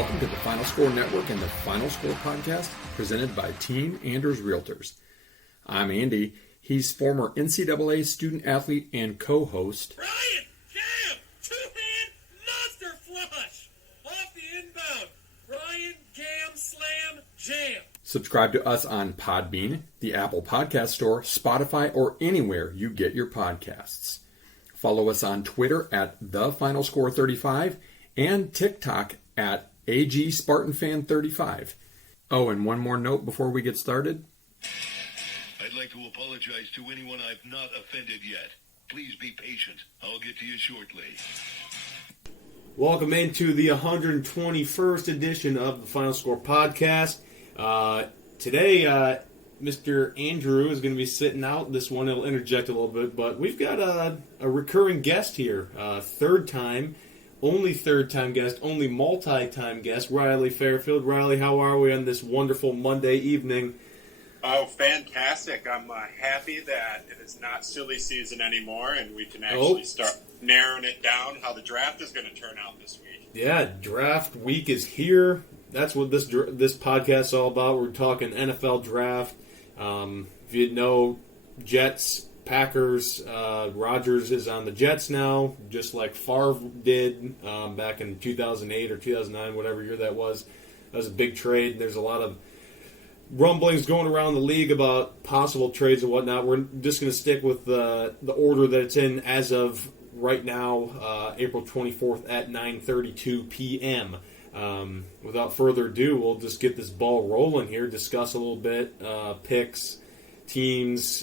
Welcome to the Final Score Network and the Final Score Podcast, presented by Team Anders Realtors. I'm Andy. He's former NCAA student athlete and co-host. Ryan, jam! Two-hand monster flush! Off the inbound. Ryan, Cam, slam, jam. Subscribe to us on Podbean, the Apple Podcast Store, Spotify, or anywhere you get your podcasts. Follow us on Twitter at TheFinalScore35 and TikTok at AGSpartanFan35. Oh, and one more note before we get started. I'd like to apologize to anyone I've not offended yet. Please be patient. I'll get to you shortly. Welcome into the 121st edition of the Final Score Podcast. Today, Mr. Andrew is going to be sitting out this one. He'll interject a little bit, but we've got a recurring guest here. Third time guest, only multi-time guest, Riley Fairfield. Riley, how are we on this wonderful Monday evening? Oh, fantastic. I'm happy that it is not silly season anymore, and we can actually start narrowing it down how the draft is going to turn out this week. Yeah, draft week is here. That's what this podcast is all about. We're talking NFL draft. If you know, Jets, Packers, Rodgers is on the Jets now, just like Favre did back in 2008 or 2009, whatever year that was. That was a big trade. There's a lot of rumblings going around the league about possible trades and whatnot. We're just going to stick with the order that it's in as of right now, April 24th at 9:32 p.m. Without further ado, we'll just get this ball rolling here, discuss a little bit, picks, teams,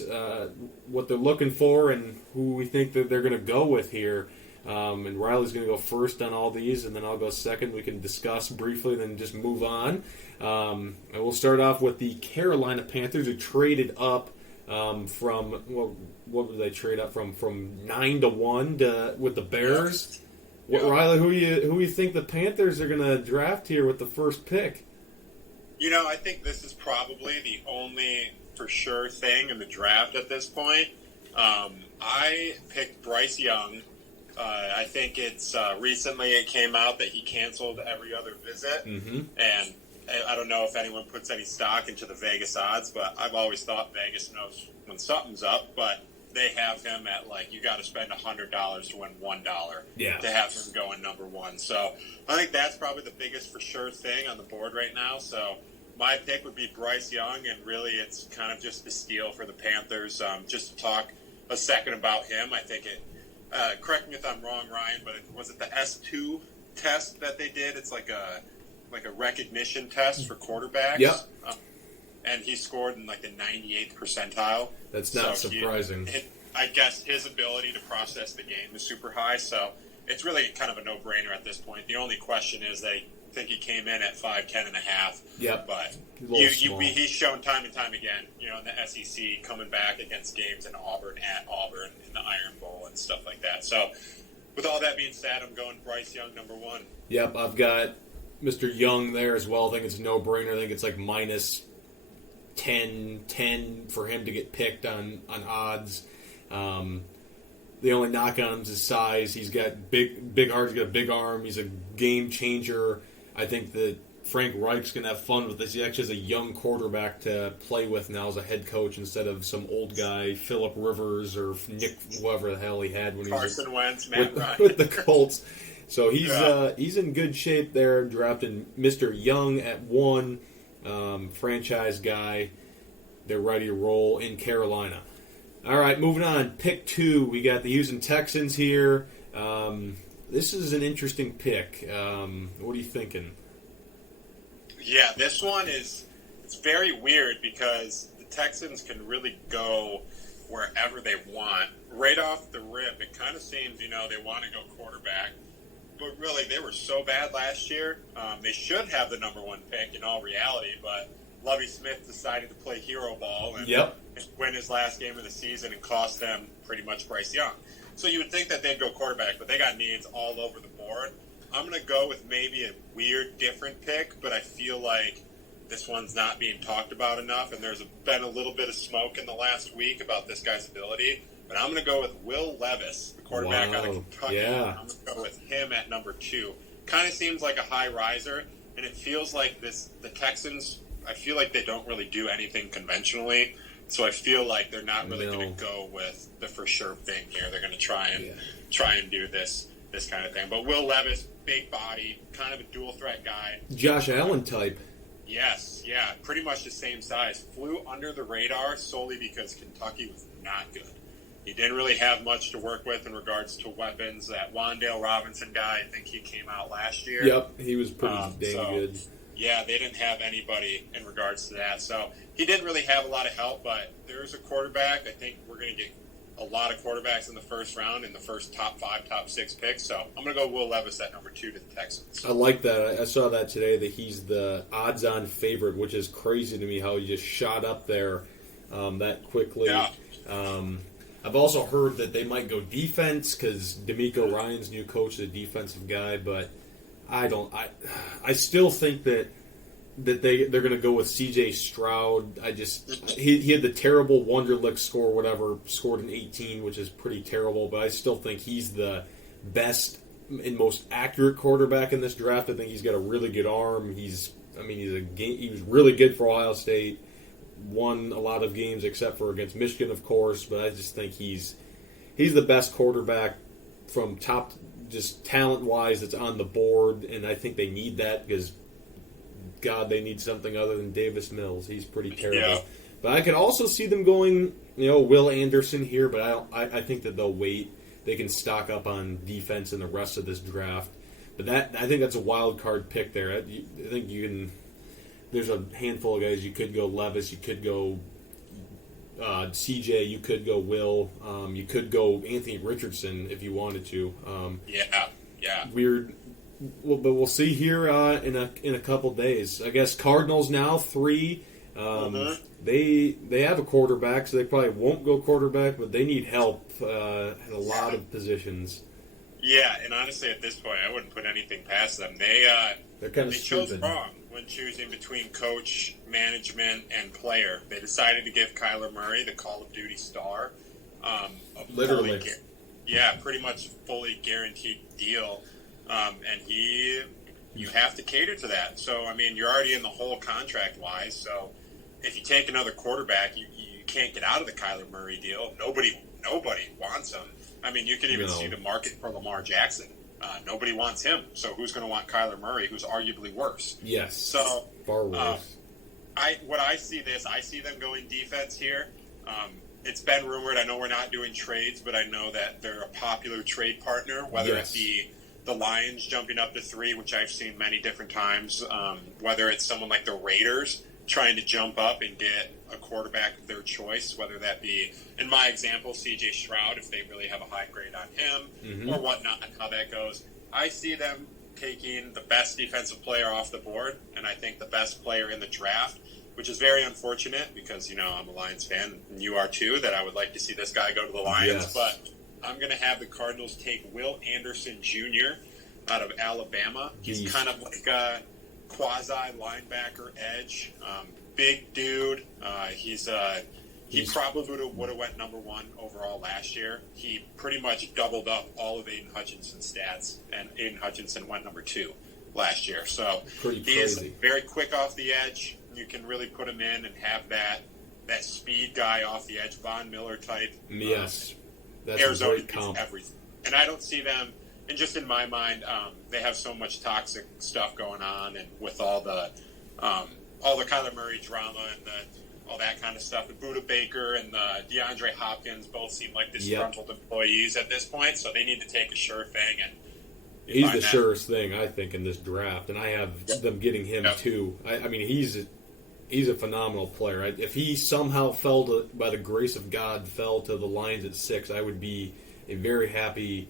what they're looking for, and who we think that they're going to go with here. And Riley's going to go first on all these, and then I'll go second. We can discuss briefly, then just move on. And we'll start off with the Carolina Panthers, who traded up from, what did they trade up from 9-1 with the Bears. Yeah. Riley, who you think the Panthers are going to draft here with the first pick? You know, I think this is probably the only for sure thing in the draft at this point. I picked Bryce Young. I think it's recently it came out that he canceled every other visit, and I don't know if anyone puts any stock into the Vegas odds, but I've always thought Vegas knows when something's up, but they have him at, like, you got to spend $100 to win $1 to have him going number one. So I think that's probably the biggest for sure thing on the board right now. So my pick would be Bryce Young, and really it's kind of just a steal for the Panthers. Just to talk a second about him, I think it, correct me if I'm wrong, Ryan, but was it the S2 test that they did? It's like a recognition test for quarterbacks. Yep. And he scored in like the 98th percentile. That's not surprising. I guess his ability to process the game is super high, so it's really kind of a no-brainer at this point. The only question is they think he came in at 5'10 and a half. Yep. But he's shown time and time again, you know, in the SEC, coming back against games in Auburn, at Auburn, in the Iron Bowl and stuff like that. So with all that being said, I'm going Bryce Young number one. Yep, I've got Mr. Young there as well. I think it's a no-brainer. I think it's like minus 10 for him to get picked on odds. The only knock on him is his size. He's got big heart. He's got a big arm. He's a game changer. I think that Frank Reich's going to have fun with this. He actually has a young quarterback to play with now as a head coach instead of some old guy, Phillip Rivers or Nick, whoever the hell he had when Carson he was Wentz, with the Colts. So he's in good shape there, drafting Mr. Young at 1, franchise guy. They're ready to roll in Carolina. All right, moving on. Pick 2, we got the Houston Texans here. This is an interesting pick. What are you thinking? Yeah, this one it's very weird because the Texans can really go wherever they want. Right off the rip, it kind of seems, you know, they want to go quarterback. But really, they were so bad last year. They should have the number 1 pick in all reality, but Lovie Smith decided to play hero ball and win his last game of the season and cost them pretty much Bryce Young. So you would think that they'd go quarterback, but they got needs all over the board. I'm going to go with maybe a weird, different pick, but I feel like this one's not being talked about enough, and there's been a little bit of smoke in the last week about this guy's ability. But I'm going to go with Will Levis, the quarterback out of Kentucky. Yeah. I'm going to go with him at number 2. Kind of seems like a high riser, and it feels like the Texans, I feel like they don't really do anything conventionally, so I feel like they're not really going to go with the for sure thing here. They're going to try and do this kind of thing. But Will Levis, big body, kind of a dual threat guy. Josh Allen type. Yes, yeah, pretty much the same size. Flew under the radar solely because Kentucky was not good. He didn't really have much to work with in regards to weapons. That Wan'Dale Robinson guy, I think he came out last year. Yep, he was pretty dang good. Yeah, they didn't have anybody in regards to that. So he didn't really have a lot of help, but there's a quarterback. I think we're going to get a lot of quarterbacks in the first round, in the first top 5, top 6 picks. So I'm going to go Will Levis at number 2 to the Texans. I like that. I saw that today, that he's the odds-on favorite, which is crazy to me how he just shot up there that quickly. Yeah. I've also heard that they might go defense because DeMeco Ryans' new coach is a defensive guy, but I still think that they're going to go with C.J. Stroud. He had the terrible Wonderlic score, whatever, scored an 18, which is pretty terrible, but I still think he's the best and most accurate quarterback in this draft. I think he's got a really good arm. He was really good for Ohio State. Won a lot of games except for against Michigan, of course, but I just think he's the best quarterback from top, just talent-wise, that's on the board, and I think they need that because, God, they need something other than Davis Mills. He's pretty terrible. Yeah. But I could also see them going, Will Anderson here, but I think that they'll wait. They can stock up on defense in the rest of this draft. But I think that's a wild card pick there. I think you can. There's a handful of guys. You could go Levis. You could go CJ. You could go Will. You could go Anthony Richardson if you wanted to. Yeah. Weird. Well, but we'll see here in a couple days. I guess Cardinals now 3. They have a quarterback, so they probably won't go quarterback, but they need help at a lot of positions. Yeah, and honestly, at this point, I wouldn't put anything past them. They're kind of chose stupid. wrong when choosing between coach, management, and player. They decided to give Kyler Murray the Call of Duty star. Literally. Pretty much fully guaranteed deal. And you have to cater to that. So, I mean, you're already in the hole contract-wise, so if you take another quarterback, you can't get out of the Kyler Murray deal. Nobody wants him. I mean, you can even see the market for Lamar Jackson. Nobody wants him. So who's going to want Kyler Murray, who's arguably worse? Yes. So far worse. I see them going defense here. It's been rumored. I know we're not doing trades, but I know that they're a popular trade partner, whether it be the Lions jumping up to 3, which I've seen many different times, whether it's someone like the Raiders trying to jump up and get a quarterback of their choice, whether that be, in my example, C.J. Stroud, if they really have a high grade on him, or whatnot, how that goes. I see them taking the best defensive player off the board, and I think the best player in the draft, which is very unfortunate because, I'm a Lions fan, and you are too, that I would like to see this guy go to the Lions, but I'm going to have the Cardinals take Will Anderson Jr. out of Alabama. He's kind of like a quasi-linebacker edge. Big dude. He probably would have went number 1 overall last year. He pretty much doubled up all of Aiden Hutchinson's stats, and Aiden Hutchinson went number 2 last year. So he is very quick off the edge. You can really put him in and have that speed guy off the edge, Von Miller type. Yes. That's Arizona a great comp. Everything. And I don't see them, and just in my mind, they have so much toxic stuff going on, and with all the Kyler Murray drama and all that kind of stuff. And Budda Baker and DeAndre Hopkins both seem like disgruntled employees at this point, so they need to take a sure thing. And he's the surest thing, I think, in this draft, and I have them getting him too. I mean, he's a phenomenal player. If he somehow by the grace of God, fell to the Lions at 6, I would be a very happy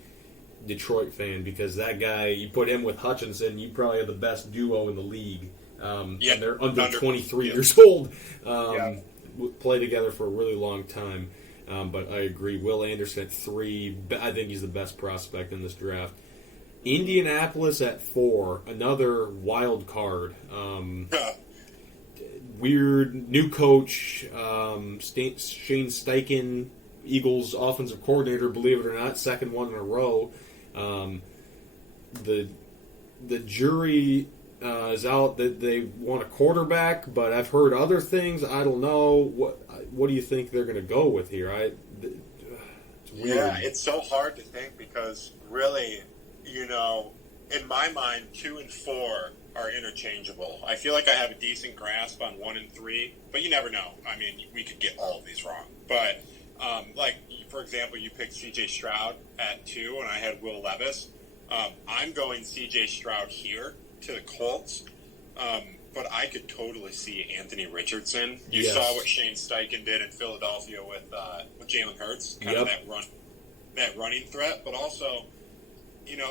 Detroit fan because that guy, you put him with Hutchinson, you probably have the best duo in the league. And they're under 23 years old. Play together for a really long time. But I agree. Will Anderson at 3, I think he's the best prospect in this draft. Indianapolis at 4, another wild card. Weird new coach, Shane Steichen, Eagles offensive coordinator, believe it or not, second one in a row. The jury is out that they want a quarterback, but I've heard other things. I don't know. What do you think they're going to go with here? It's weird. Yeah, it's so hard to think because really, in my mind, 2 and 4 are interchangeable. I feel like I have a decent grasp on 1 and 3, but you never know. I mean, we could get all of these wrong. But, for example, you picked C.J. Stroud at 2, and I had Will Levis. I'm going C.J. Stroud here to the Colts, but I could totally see Anthony Richardson. You saw what Shane Steichen did in Philadelphia with Jalen Hurts, kind of that running threat, but also,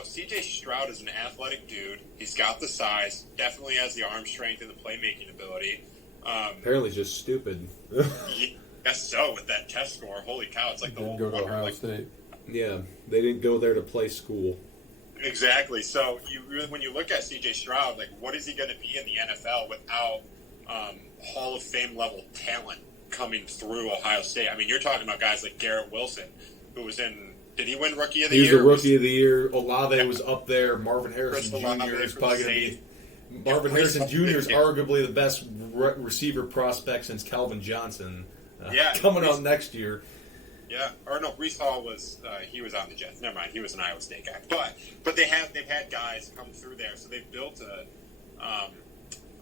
C.J. Stroud is an athletic dude. He's got the size, definitely has the arm strength and the playmaking ability. Apparently, just stupid. Yes, so with that test score, holy cow! It's like the whole Go to Ohio State. Yeah, they didn't go there to play school. Exactly. So when you look at C.J. Stroud, like, what is he going to be in the NFL without Hall of Fame level talent coming through Ohio State? I mean, you're talking about guys like Garrett Wilson, who was in. Did he win Rookie of the Year? He was the Rookie of the Year. Olave was up there. Marvin Harrison Chris Jr. is Olave probably going to be. Marvin Harrison Jr. is arguably the best receiver prospect since Calvin Johnson. Coming on next year. Yeah, or no, Brees Hall was he was on the Jets. Never mind, he was an Iowa State guy. But they've had guys come through there, so they've built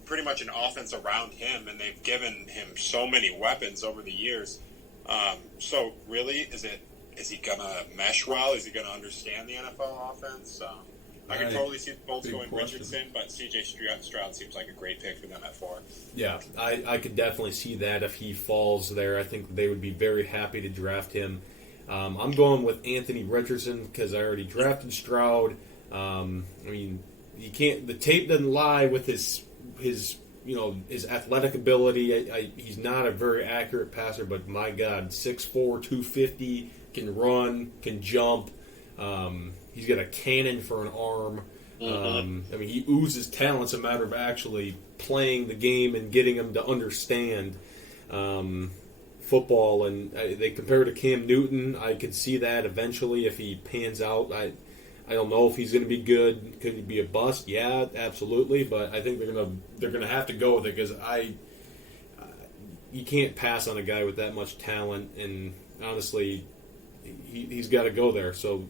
pretty much an offense around him, and they've given him so many weapons over the years. So really, is he gonna mesh well? Is he gonna understand the NFL offense? I can totally see the Colts going Richardson, but C.J. Stroud seems like a great pick for them at 4. Yeah, I could definitely see that if he falls there. I think they would be very happy to draft him. I'm going with Anthony Richardson because I already drafted Stroud. I mean, you can't. The tape doesn't lie with his athletic ability. He's not a very accurate passer, but my God, 6'4", 250, can run, can jump. He's got a cannon for an arm. I mean, he oozes talent. It's a matter of actually playing the game and getting him to understand football. And they compare to Cam Newton. I could see that eventually if he pans out. I don't know if he's going to be good. Could he be a bust? Yeah, absolutely. But I think they're gonna have to go with it because you can't pass on a guy with that much talent. And honestly, he's got to go there. So.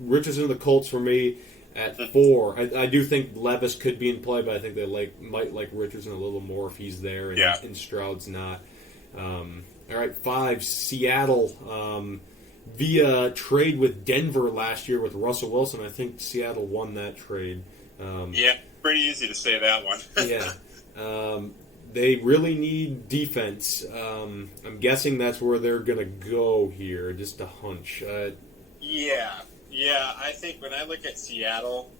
Richardson and the Colts for me at 4. I do think Levis could be in play, but I think they might like Richardson a little more if he's there and Stroud's not. All right, 5, Seattle. Via trade with Denver last year with Russell Wilson, I think Seattle won that trade. Pretty easy to say that one. Yeah. They really need defense. I'm guessing that's where they're going to go here, just a hunch. Yeah, I think when I look at Seattle,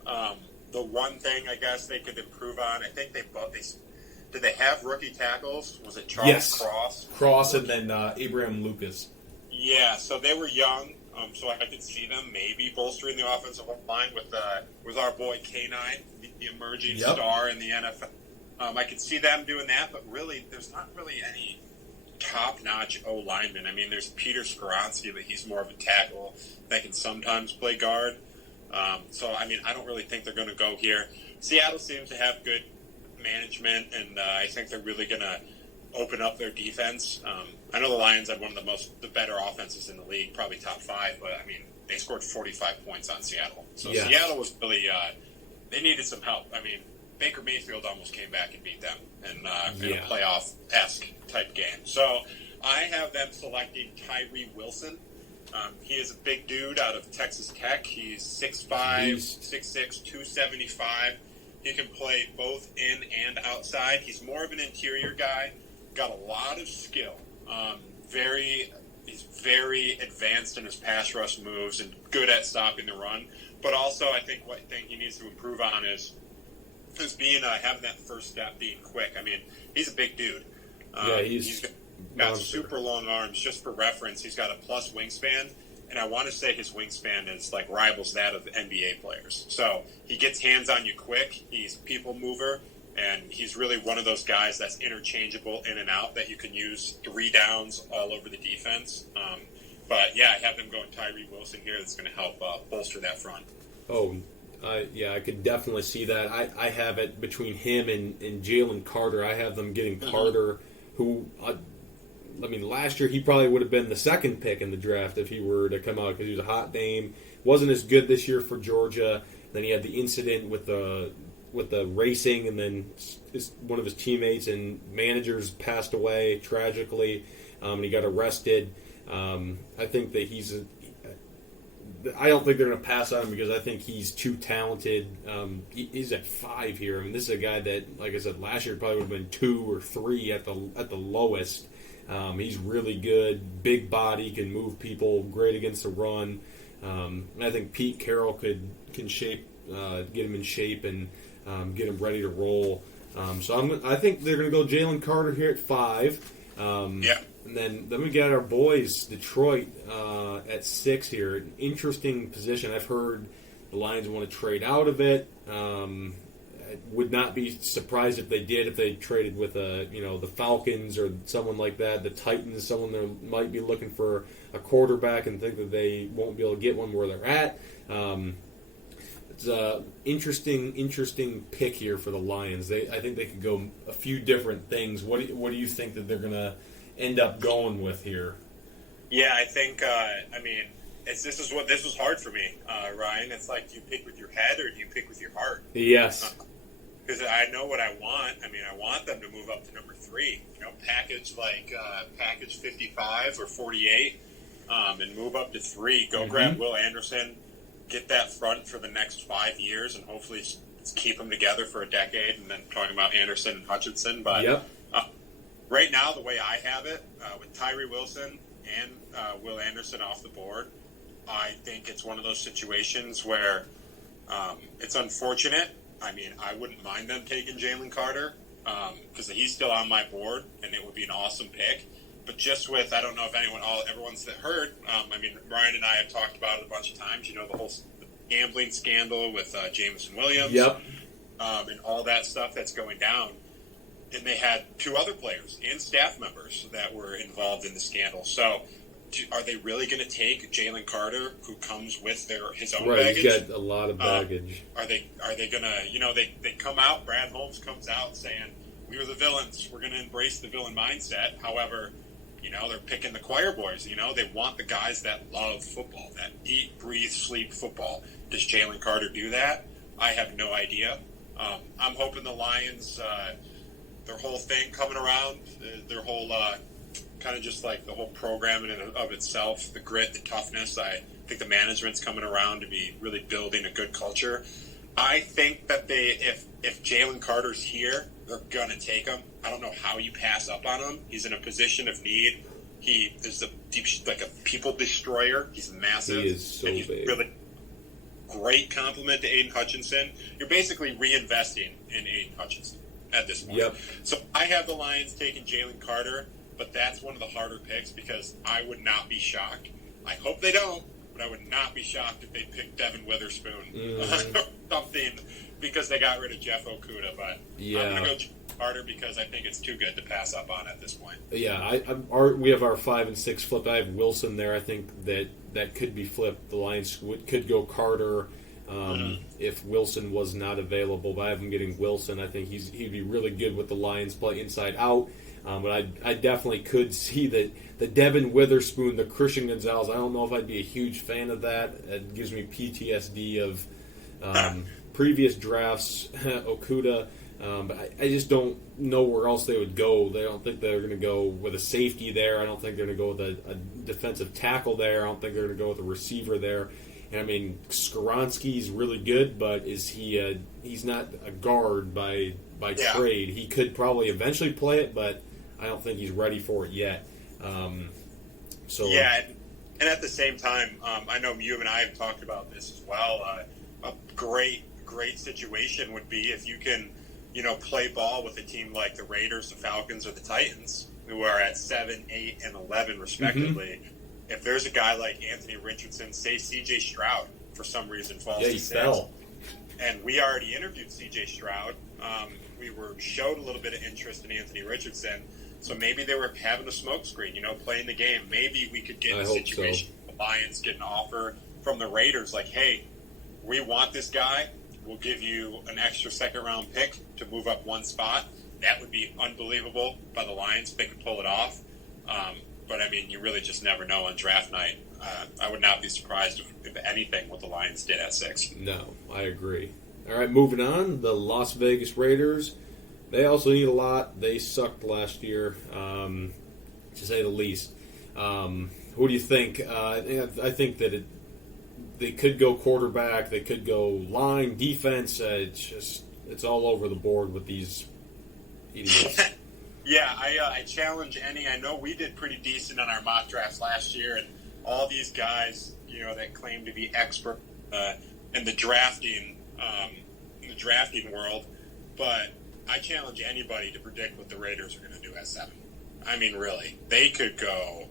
the one thing I guess they could improve on, I think did they have rookie tackles? Was it Charles Cross? Cross and then Abraham Lucas. Yeah, so they were young, so I could see them maybe bolstering the offensive line with our boy K9, the emerging star in the NFL. I could see them doing that, but really, there's not really any top-notch O-lineman. I mean, there's Peter Skoronski, but he's more of a tackle that can sometimes play guard. So, I mean, I don't really think they're going to go here. Seattle seems to have good management, and I think they're really going to open up their defense. I know the Lions had one of the better offenses in the league, probably top 5, but, I mean, they scored 45 points on Seattle. So Seattle was really they needed some help. I mean, Baker Mayfield almost came back and beat them in a playoff-esque type game. So I have them selecting Tyree Wilson. He is a big dude out of Texas Tech. He's 6'5", 6'6", 275. He can play both in and outside. He's more of an interior guy. Got a lot of skill. He's very advanced in his pass rush moves and good at stopping the run. But also, I think one thing he needs to improve on is having that first step, being quick. I mean, he's a big dude. He's got super long arms. Just for reference, he's got a plus wingspan, and I want to say his wingspan is rivals that of NBA players. So he gets hands on you quick. He's a people mover, and he's really one of those guys that's interchangeable in and out that you can use 3 downs all over the defense. But yeah, I have them going Tyree Wilson here. That's going to help bolster that front. Oh, I could definitely see that. I have it between him and Jalen Carter. I have them getting Carter, who, last year he probably would have been the second pick in the draft if he were to come out because he was a hot name. Wasn't as good this year for Georgia. Then he had the incident with the racing, and then one of his teammates and managers passed away tragically, and he got arrested. I think that I don't think they're going to pass on him because I think he's too talented. He's at 5 here. I mean, this is a guy that, like I said, last year probably would have been 2 or 3 at the lowest. He's really good, big body, can move people, great against the run. And I think Pete Carroll can get him in shape and get him ready to roll. So I think they're going to go Jalen Carter here at 5. And then we got our boys, Detroit, at 6 here. An interesting position. I've heard the Lions want to trade out of it. I would not be surprised if they did, if they traded with the Falcons or someone like that, the Titans, someone that might be looking for a quarterback and think that they won't be able to get one where they're at. It's an interesting pick here for the Lions. I think they could go a few different things. What do you think that they're going to end up going with here? Yeah, I think. This was hard for me, Ryan. It's like, do you pick with your head or do you pick with your heart? Yes. Because I know what I want. I want them to move up to number 3. Package 55 or 48, and move up to 3. Go grab Will Anderson, get that front for the next 5 years, and hopefully keep them together for a decade. And then talking about Anderson and Hutchinson, but right now the way I have it, with Tyree Wilson and Will Anderson off the board, I think it's one of those situations where it's unfortunate. I wouldn't mind them taking Jalen Carter because he's still on my board, and it would be an awesome pick. But just with, I don't know if everyone's heard, Ryan and I have talked about it a bunch of times. The whole gambling scandal with Jameson Williams, and all that stuff that's going down. And they had 2 other players and staff members that were involved in the scandal. So, are they really going to take Jalen Carter, who comes with his own baggage? He's got a lot of baggage. Are they going to, they come out, Brad Holmes comes out saying, we are the villains. We're going to embrace the villain mindset. However, they're picking the choir boys. They want the guys that love football, that eat, breathe, sleep football. Does Jalen Carter do that? I have no idea. I'm hoping the Lions, their whole thing coming around, their whole kind of just like the whole program in and of itself, the grit, the toughness. I think the management's coming around to be really building a good culture. I think that if Jalen Carter's here, they're going to take him. I don't know how you pass up on him. He's in a position of need. He is a people destroyer. He's massive. He is so and he's big. Really great compliment to Aiden Hutchinson. You're basically reinvesting in Aiden Hutchinson at this point. Yep. So I have the Lions taking Jalen Carter, but that's one of the harder picks because I would not be shocked. I hope they don't, but I would not be shocked if they picked Devin Witherspoon or something because they got rid of Jeff Okudah. But I'm going to go Jalen Carter because I think it's too good to pass up on at this point. Yeah, we have our 5 and 6 flipped. I have Wilson there. I think that could be flipped. The Lions could go Carter if Wilson was not available. But I have him getting Wilson. I think he'd be really good with the Lions play inside out. But I definitely could see that the Devin Witherspoon, the Christian Gonzalez. I don't know if I'd be a huge fan of that. It gives me PTSD of previous drafts, Okudah. But I just don't know where else they would go. They don't think they're going to go with a safety there. I don't think they're going to go with a defensive tackle there. I don't think they're going to go with a receiver there. And Skoronski's really good, but he's not a guard by trade. He could probably eventually play it, but I don't think he's ready for it yet. And at the same time, I know you and I have talked about this as well. A great situation would be if you can, play ball with a team like the Raiders, the Falcons, or the Titans, who are at 7, 8, and 11 respectively. If there's a guy like Anthony Richardson, say C.J. Stroud, for some reason falls to 6, fell. And we already interviewed C.J. Stroud. We showed a little bit of interest in Anthony Richardson, so maybe they were having a smokescreen, playing the game. Maybe we could get in a situation the Lions get an offer from the Raiders, like, hey, we want this guy. We'll give you an extra second-round pick to move up one spot. That would be unbelievable by the Lions if they could pull it off. But, I mean, you really just never know on draft night. I would not be surprised if anything what the Lions did at 6. No, I agree. All right, moving on. The Las Vegas Raiders. They also need a lot. They sucked last year, to say the least. What do you think? I think that they could go quarterback. They could go line, defense. It's all over the board with these idiots. Yeah, I challenge any. I know we did pretty decent on our mock drafts last year, and all these guys, that claim to be expert in the drafting world. But I challenge anybody to predict what the Raiders are going to do at 7. I mean, really, they could go.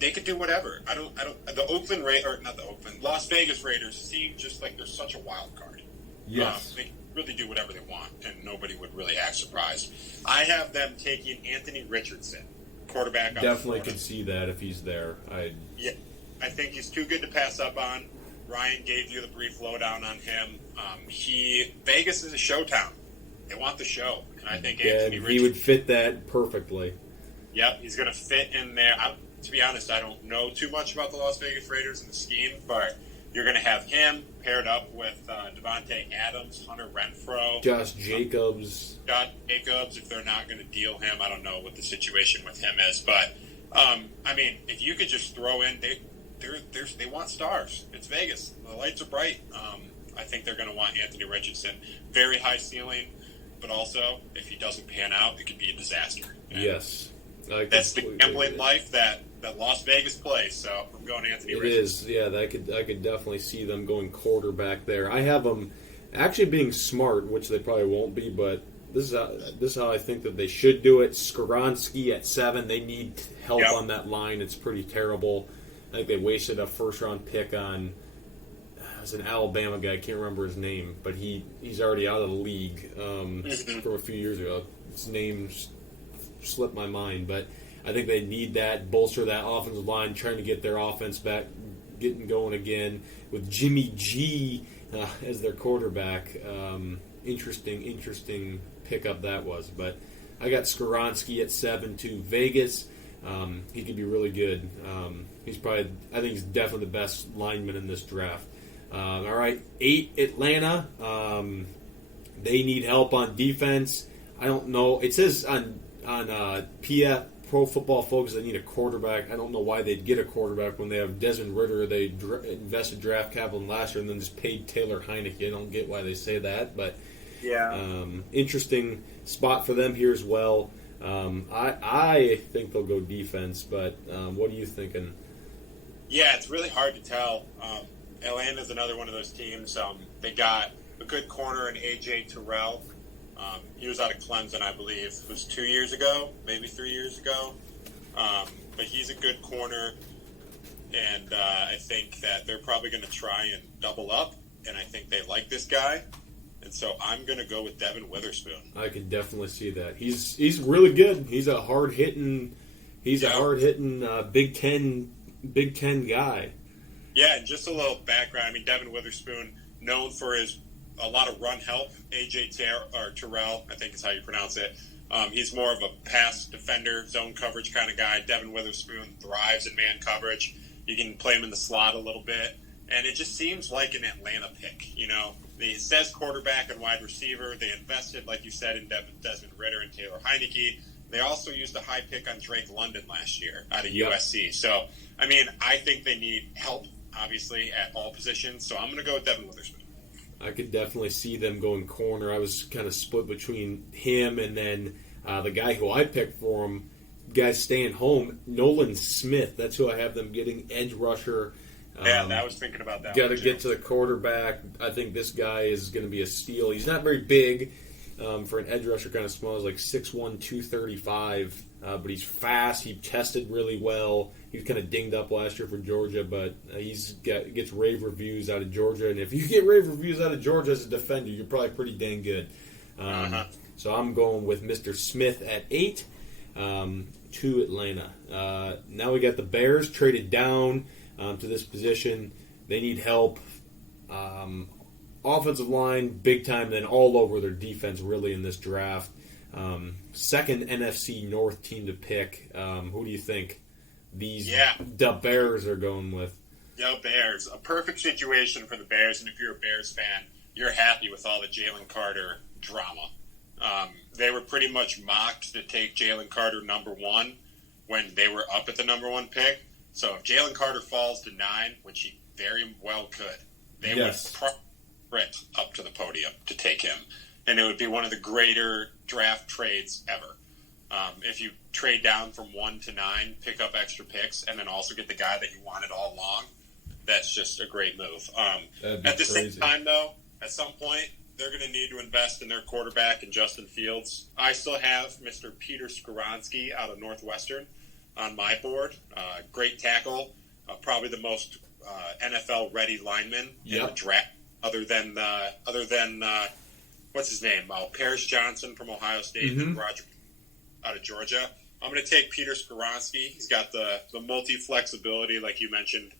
They could do whatever. I don't. The Las Vegas Raiders seem just like they're such a wild card. Yes. They really do whatever they want, and nobody would really act surprised. I have them taking Anthony Richardson, quarterback. Definitely could see that if he's there. Yeah, I think he's too good to pass up on. Ryan gave you the brief lowdown on him. Vegas is a show town. They want the show, and I think Anthony Richardson, he would fit that perfectly. Yep, he's going to fit in there. To be honest, I don't know too much about the Las Vegas Raiders and the scheme, but you're going to have him paired up with Devontae Adams, Hunter Renfrow, Josh Jacobs. If they're not going to deal him, I don't know what the situation with him is. But, I mean, if you could just throw in, they want stars. It's Vegas. The lights are bright. I think they're going to want Anthony Richardson. Very high ceiling, but also, if he doesn't pan out, it could be a disaster. And yes. that's the gambling life that Las Vegas plays. So I'm going Anthony Richardson. It is, yeah. I could definitely see them going quarterback there. I have them actually being smart, which they probably won't be, but this is how I think that they should do it. Skoronski at 7. They need help on that line. It's pretty terrible. I think they wasted a first-round pick on an Alabama guy. I can't remember his name, but he's already out of the league from a few years ago. His name slipped my mind, but I think they need that, bolster that offensive line, trying to get their offense back, getting going again with Jimmy G as their quarterback. Interesting pickup that was. But I got Skoronski at 7 to Vegas. He could be really good. I think he's definitely the best lineman in this draft. All right, 8 Atlanta. They need help on defense. I don't know. It says on PF Pro Football Focus they need a quarterback. I don't know why they'd get a quarterback when they have Desmond Ritter. They invested draft capital in last year and then just paid Taylor Heineke. I don't get why they say that, but interesting spot for them here as well. I think they'll go defense, but what are you thinking? Yeah, it's really hard to tell. Atlanta's another one of those teams. They got a good corner in A.J. Terrell. He was out of Clemson, I believe. It was 2 years ago, maybe 3 years ago. But he's a good corner, and I think that they're probably going to try and double up, and I think they like this guy. And so I'm going to go with Devin Witherspoon. I can definitely see that. He's really good. He's a hard-hitting Big Ten guy. Yeah, and just a little background. I mean, Devin Witherspoon, known for a lot of run help. A.J. Terrell, I think is how you pronounce it. He's more of a pass defender, zone coverage kind of guy. Devin Witherspoon thrives in man coverage. You can play him in the slot a little bit. And it just seems like an Atlanta pick, It says quarterback and wide receiver. They invested, like you said, in Desmond Ritter and Taylor Heineke. They also used a high pick on Drake London last year out of USC. So, I mean, I think they need help, obviously, at all positions. So I'm going to go with Devin Witherspoon. I could definitely see them going corner. I was kind of split between him and then the guy who I picked for him, guys staying home, Nolan Smith. That's who I have them getting, edge rusher. I was thinking about that. Got to get to the quarterback. I think this guy is going to be a steal. He's not very big for an edge rusher, kind of small. He's like 6'1", 235, but he's fast. He tested really well. He was kind of dinged up last year for Georgia, but gets rave reviews out of Georgia. And if you get rave reviews out of Georgia as a defender, you're probably pretty dang good. So I'm going with Mr. Smith at 8 to Atlanta. Now we got the Bears traded down to this position. They need help Offensive line, big time, then all over their defense really in this draft. Second NFC North team to pick. Who do you think the Bears are going with? Yo, Bears. A perfect situation for the Bears, and if you're a Bears fan, you're happy with all the Jalen Carter drama. They were pretty much mocked to take Jalen Carter number 1 when they were up at the number 1 pick. So if Jalen Carter falls to 9, which he very well could, they would sprint up to the podium to take him. And it would be one of the greater draft trades ever. If you trade down from 1 to 9, pick up extra picks, and then also get the guy that you wanted all along, that's just a great move. At the same time, though, at some point, they're going to need to invest in their quarterback and Justin Fields. I still have Mr. Peter Skoronski out of Northwestern on my board. Great tackle, probably the most NFL-ready lineman in the draft, other than what's his name? Paris Johnson from Ohio State, and Roger out of Georgia. I'm going to take Peter Skoronski. He's got the multi-flexibility, like you mentioned,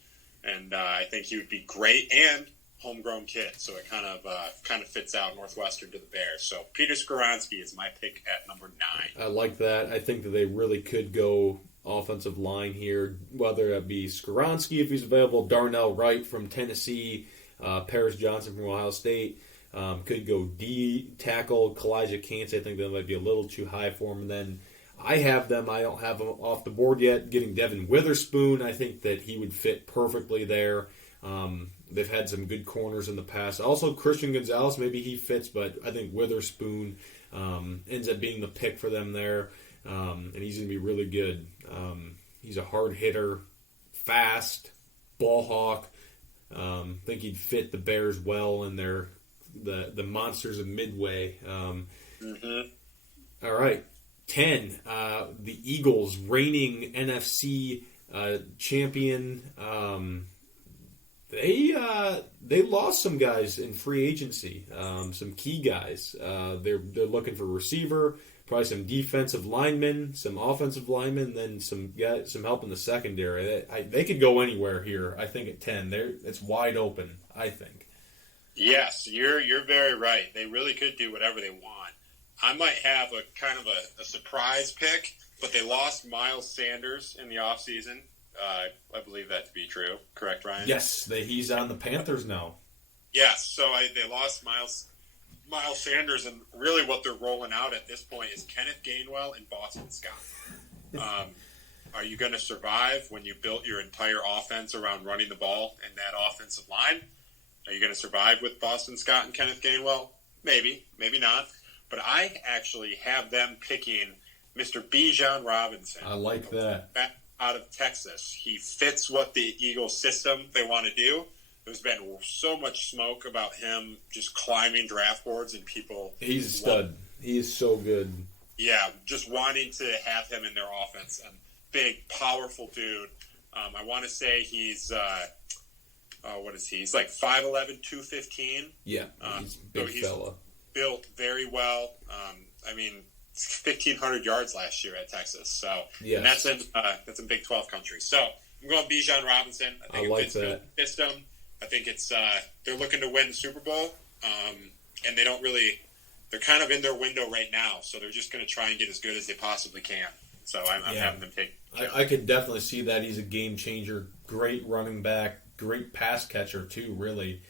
and I think he would be great. And homegrown kid, so it kind of fits out Northwestern to the Bears. So Peter Skoronski is my pick at number 9. I like that. I think that they really could go offensive line here, whether it be Skoronski if he's available, Darnell Wright from Tennessee, Paris Johnson from Ohio State. Could go D tackle, Kalijah Cates. I think that might be a little too high for him. And then I have them. I don't have them off the board yet. Getting Devin Witherspoon, I think that he would fit perfectly there. They've had some good corners in the past. Also, Christian Gonzalez, maybe he fits, but I think Witherspoon ends up being the pick for them there, and he's going to be really good. He's a hard hitter, fast, ball hawk. I think he'd fit the Bears well in the monsters of Midway. All right, 10. The Eagles, reigning NFC champion. They lost some guys in free agency, some key guys. They're looking for receiver, probably some defensive linemen, some offensive linemen, then some help in the secondary. They could go anywhere here. I think at 10, it's wide open. I think. Yes, you're very right. They really could do whatever they want. I might have a kind of a surprise pick, but they lost Miles Sanders in the offseason. I believe that to be true. Correct, Ryan? Yes, he's on the Panthers now. Yes, so they lost Miles Sanders, and really what they're rolling out at this point is Kenneth Gainwell and Boston Scott. Are you going to survive when you built your entire offense around running the ball and that offensive line? Are you going to survive with Boston Scott and Kenneth Gainwell? Maybe, maybe not. But I actually have them picking Mr. Bijan Robinson. I like that. Out of Texas. He fits what the Eagles system they want to do. There's been so much smoke about him just climbing draft boards and people. He's a stud. He is so good. Yeah, just wanting to have him in their offense. And big, powerful dude. I want to say he's, what is he? He's like 5'11", 215. Yeah, he's a big fella. Built very well. 1,500 yards last year at Texas. So, yes. And that's in Big 12 country. So I'm going Bijan Robinson. I think like it fits the system. I think it's they're looking to win the Super Bowl, and they're kind of in their window right now. So they're just going to try and get as good as they possibly can. So I'm having them take. I could definitely see that. He's a game changer. Great running back. Great pass catcher too. Really.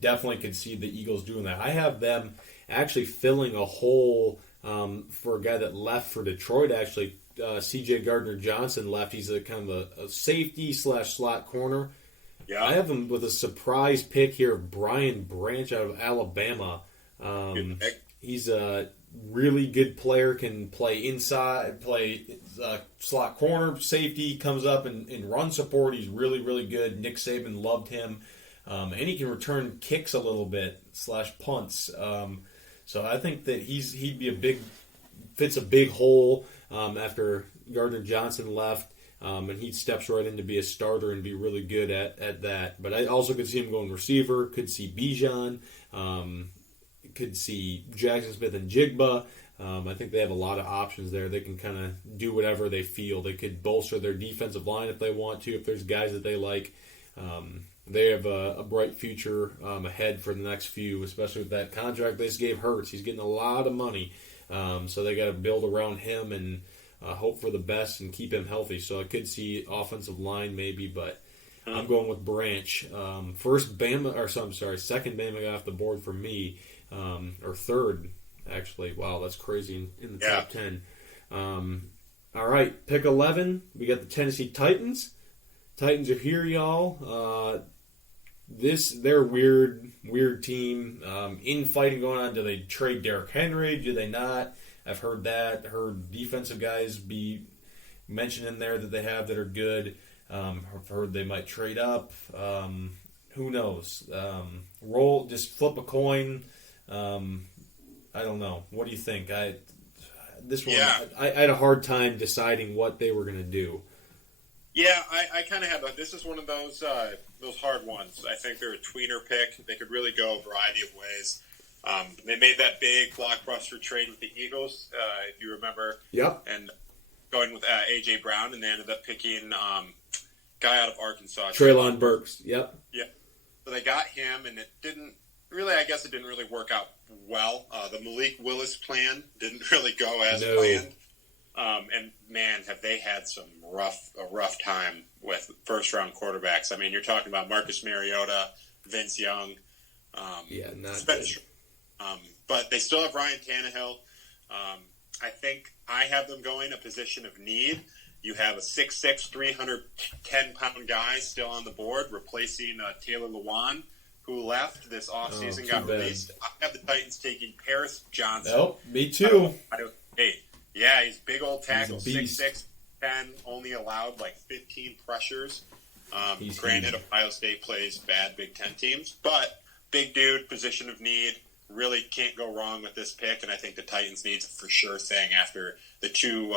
Definitely could see the Eagles doing that. I have them actually filling a hole. For a guy that left for Detroit, actually, C.J. Gardner-Johnson left. He's a kind of a safety / slot corner. Yeah. I have him with a surprise pick here, Brian Branch out of Alabama. He's a really good player, can play inside, play slot corner, safety, comes up and run support. He's really, really good. Nick Saban loved him. And he can return kicks a little bit / punts. So I think that he'd be fits a big hole after Gardner Johnson left, and he steps right in to be a starter and be really good at that. But I also could see him going receiver, could see Bijan, could see Jackson Smith and Jigba. I think they have a lot of options there. They can kind of do whatever they feel. They could bolster their defensive line if they want to, if there's guys that they like. they have a bright future ahead for the next few, especially with that contract they just gave Hurts. He's getting a lot of money, so they got to build around him and hope for the best and keep him healthy. So I could see offensive line maybe, but I'm going with Branch. Second Bama guy off the board for me, or third actually. Wow, that's crazy in the top 10. All right, pick 11. We got the Tennessee Titans. Titans are here, y'all. They're a weird team. Infighting going on. Do they trade Derrick Henry? Do they not? I've heard that. Heard defensive guys be mentioned in there that they have that are good. I've heard they might trade up. Who knows? Just flip a coin. I don't know. What do you think? I had a hard time deciding what they were going to do. Yeah, I kind of have this is one of those hard ones. I think they're a tweener pick. They could really go a variety of ways. They made that big blockbuster trade with the Eagles, if you remember. Yep. And going with A.J. Brown, and they ended up picking guy out of Arkansas. Treylon Burks. Yep. Yeah. So they got him, and it didn't really work out well. The Malik Willis plan didn't really go as planned. And man, have they had a rough time with first round quarterbacks. I mean, you're talking about Marcus Mariota, Vince Young. Not good. But they still have Ryan Tannehill. I think I have them going a position of need. You have a 6'6", 310-pound guy still on the board, replacing Taylor Lewan, who left this offseason, got released. I have the Titans taking Paris Johnson. Nope, me too. Yeah, he's big old tackle, 6'6", 10, only allowed like 15 pressures. Granted, Ohio State plays bad Big Ten teams, but big dude, position of need, really can't go wrong with this pick, and I think the Titans need a for sure thing after the two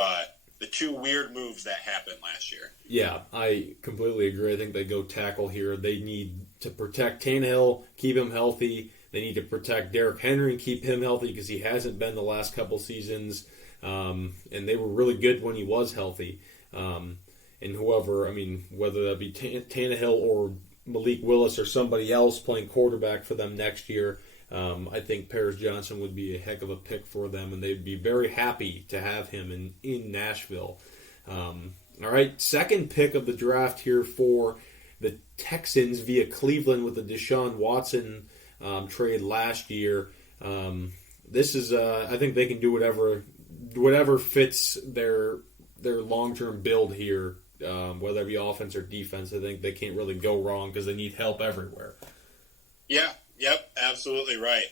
weird moves that happened last year. Yeah, I completely agree. I think they go tackle here. They need to protect Tannehill, keep him healthy. They need to protect Derrick Henry and keep him healthy because he hasn't been the last couple seasons. And they were really good when he was healthy. And whether that be Tannehill or Malik Willis or somebody else playing quarterback for them next year, I think Paris Johnson would be a heck of a pick for them, and they'd be very happy to have him in Nashville. All right, second pick of the draft here for the Texans via Cleveland with the Deshaun Watson trade last year. This is, I think they can do whatever fits their long-term build here, whether it be offense or defense. I think they can't really go wrong because they need help everywhere. Yeah, yep, absolutely right.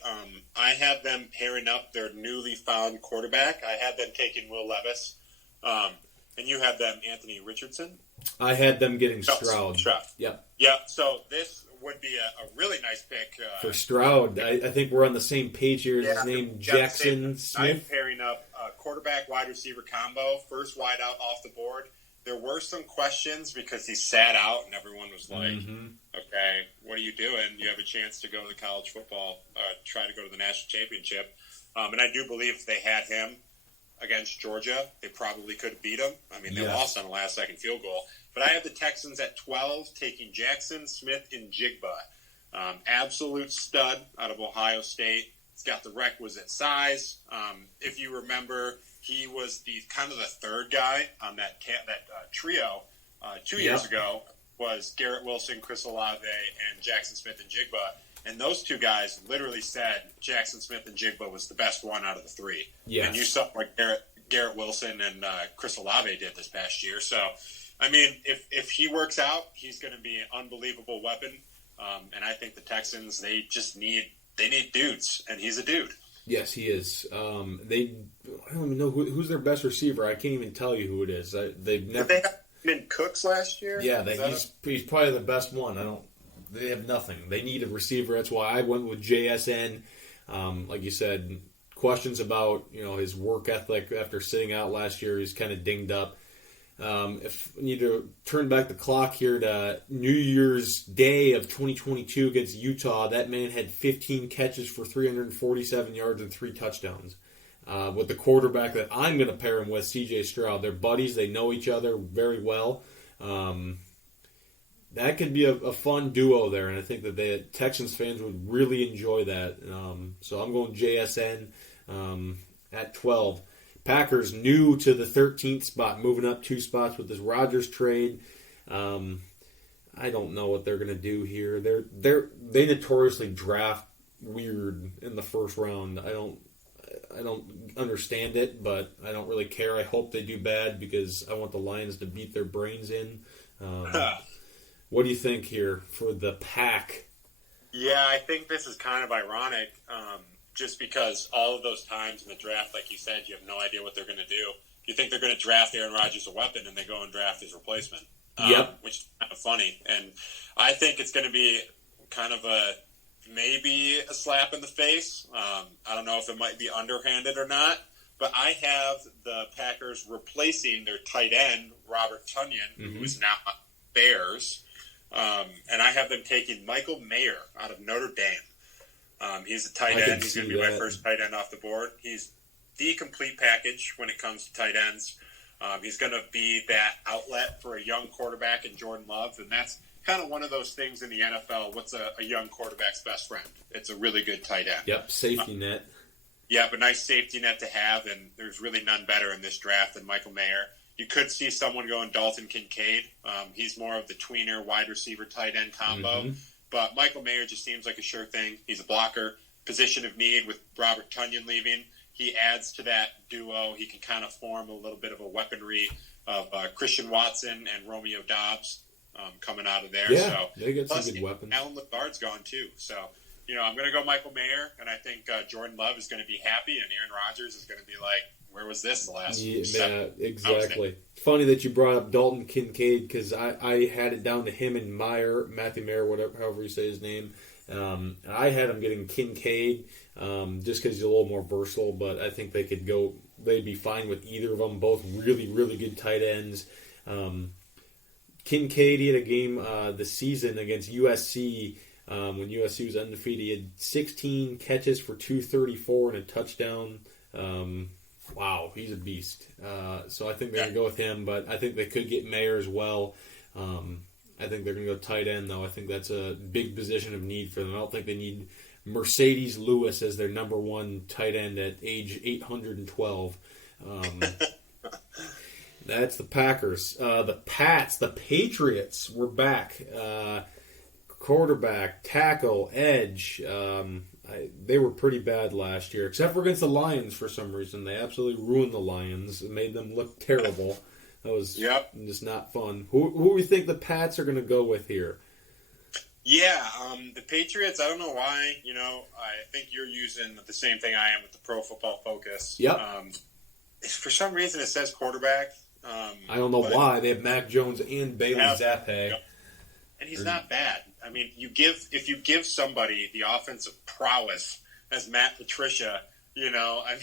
I have them pairing up their newly found quarterback. I had them taking Will Levis, and you had them Anthony Richardson. I had them getting Stroud. Yep. Yeah, so this would be a really nice pick. For Stroud, I think we're on the same page here. His name Jackson Smith. I'm pairing up quarterback wide receiver combo, first wide out off the board. There were some questions because he sat out and everyone was like, okay, what are you doing? You have a chance to go to the college football, try to go to the national championship. And I do believe if they had him against Georgia, they probably could have beat him. I mean, they lost on a last-second field goal. But I have the Texans at 12, taking Jackson Smith and Jigba. Absolute stud out of Ohio State. He's got the requisite size. If you remember, he was the third guy on that trio 2 years ago. Was Garrett Wilson, Chris Olave, and Jackson Smith and Jigba. And those two guys literally said Jackson Smith and Jigba was the best one out of the three. Yes. And you saw what Garrett Wilson and Chris Olave did this past year. So, I mean, if he works out, he's going to be an unbelievable weapon. And I think the Texans, they need dudes, and he's a dude. Yes, he is. I don't even know who's their best receiver. I can't even tell you who it is. They've never. Did they have been Cooks last year? Yeah, he's probably the best one. They have nothing. They need a receiver. That's why I went with JSN. Like you said, questions about his work ethic after sitting out last year. He's kind of dinged up. If we need to turn back the clock here to New Year's Day of 2022 against Utah, that man had 15 catches for 347 yards and 3 touchdowns. With the quarterback that I'm going to pair him with, C.J. Stroud. They're buddies. They know each other very well. that could be a fun duo there, and I think that the Texans fans would really enjoy that. So I'm going JSN at 12. Packers new to the 13th spot, moving up 2 spots with this Rodgers trade. I don't know what they're going to do here. They notoriously draft weird in the first round. I don't understand it, but I don't really care. I hope they do bad because I want the Lions to beat their brains in. What do you think here for the Pack? Yeah, I think this is kind of ironic, just because all of those times in the draft, like you said, you have no idea what they're going to do. You think they're going to draft Aaron Rodgers a weapon, and they go and draft his replacement. Which is kind of funny. And I think it's going to be kind of maybe a slap in the face. I don't know if it might be underhanded or not, but I have the Packers replacing their tight end, Robert Tonyan, who is now Bears. And I have them taking Michael Mayer out of Notre Dame. He's a tight end. He's going to be my first tight end off the board. He's the complete package when it comes to tight ends. He's going to be that outlet for a young quarterback in Jordan Love, and that's kind of one of those things in the NFL. What's a young quarterback's best friend? It's a really good tight end. Yep, safety net. Yeah, but nice safety net to have, and there's really none better in this draft than Michael Mayer. You could see someone going Dalton Kincaid. He's more of the tweener wide receiver tight end combo, but Michael Mayer just seems like a sure thing. He's a blocker, position of need with Robert Tonyan leaving. He adds to that duo. He can kind of form a little bit of a weaponry of Christian Watson and Romeo Doubs coming out of there. Yeah, so, they get some plus, good weapons. Alan Lazard's gone too. So, I'm going to go Michael Mayer, and I think Jordan Love is going to be happy, and Aaron Rodgers is going to be like, where was this the last 7? Exactly. Funny that you brought up Dalton Kincaid because I had it down to him and Matthew Mayer, however you say his name. I had him getting Kincaid just because he's a little more versatile, but I think they'd be fine with either of them. Both really, really good tight ends. Kincaid, he had a game this season against USC when USC was undefeated. He had 16 catches for 234 and a touchdown. Wow, he's a beast. So I think they're going to go with him, but I think they could get Mayer as well. I think they're going to go tight end, though. I think that's a big position of need for them. I don't think they need Mercedes Lewis as their number one tight end at age 812. That's the Packers. The Pats, the Patriots, were back. Quarterback, tackle, edge. They were pretty bad last year, except for against the Lions for some reason. They absolutely ruined the Lions and made them look terrible. That was just not fun. Who do you think the Pats are going to go with here? Yeah, the Patriots, I don't know why. I think you're using the same thing I am with the Pro Football Focus. Yep. For some reason, it says quarterback. I don't know why. They have Mac Jones and Bailey Zappi. And he's not bad. I mean, if you give somebody the offensive prowess as Matt Patricia, I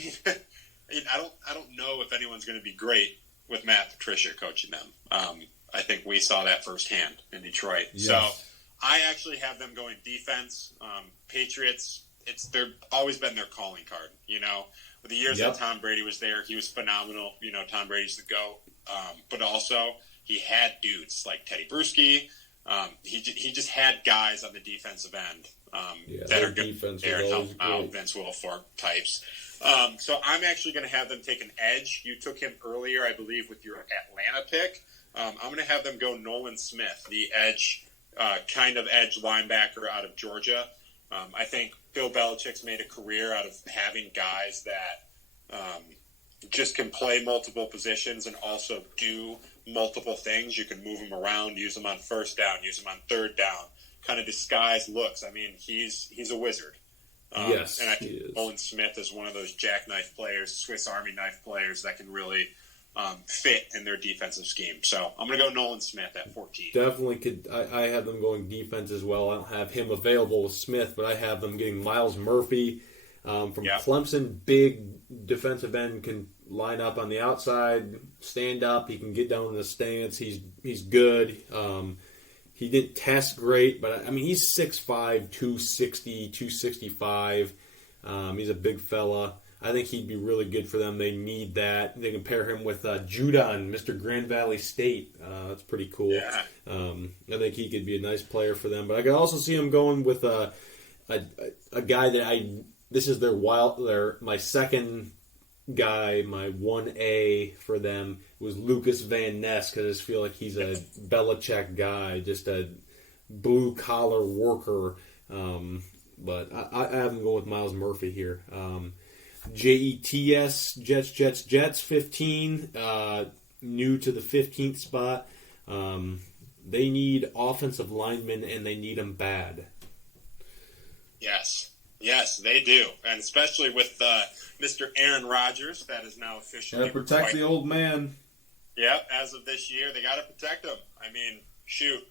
don't know if anyone's going to be great with Matt Patricia coaching them. I think we saw that firsthand in Detroit. Yes. So I actually have them going defense. Patriots, they're always been their calling card. With the years that Tom Brady was there, he was phenomenal. Tom Brady's the GOAT. But also he had dudes like Teddy Bruschi. He just had guys on the defensive end that are good there and help out Vince Wilfork types. So I'm actually going to have them take an edge. You took him earlier, I believe, with your Atlanta pick. I'm going to have them go Nolan Smith, the edge, kind of edge linebacker out of Georgia. I think Bill Belichick's made a career out of having guys that just can play multiple positions and also do multiple things. You can move them around, use them on first down, use them on third down, kind of disguise looks. I mean, he's a wizard. Yes, and I think Nolan Smith is one of those jackknife players, Swiss Army knife players that can really fit in their defensive scheme. So I'm going to go Nolan Smith at 14. Definitely could. I have them going defense as well. I don't have him available with Smith, but I have them getting Miles Murphy from Clemson. Big defensive end, can line up on the outside, stand up. He can get down in the stance. He's good. He didn't test great, but I mean, he's 6'5", 260, 265. He's a big fella. I think he'd be really good for them. They need that. They can pair him with Judon, Mr. Grand Valley State. That's pretty cool. Yeah. I think he could be a nice player for them. But I could also see him going with a guy that this is my second guy, my 1A for them was Lucas Van Ness, because I just feel like he's a Belichick guy, just a blue-collar worker. But I have him going with Miles Murphy here. Jets, Jets, 15, new to the 15th spot. They need offensive linemen, and they need them bad. Yes, they do. And especially with Mr. Aaron Rodgers, that is now officially... Gotta protect the old man. Yep, as of this year, they got to protect him. I mean, shoot.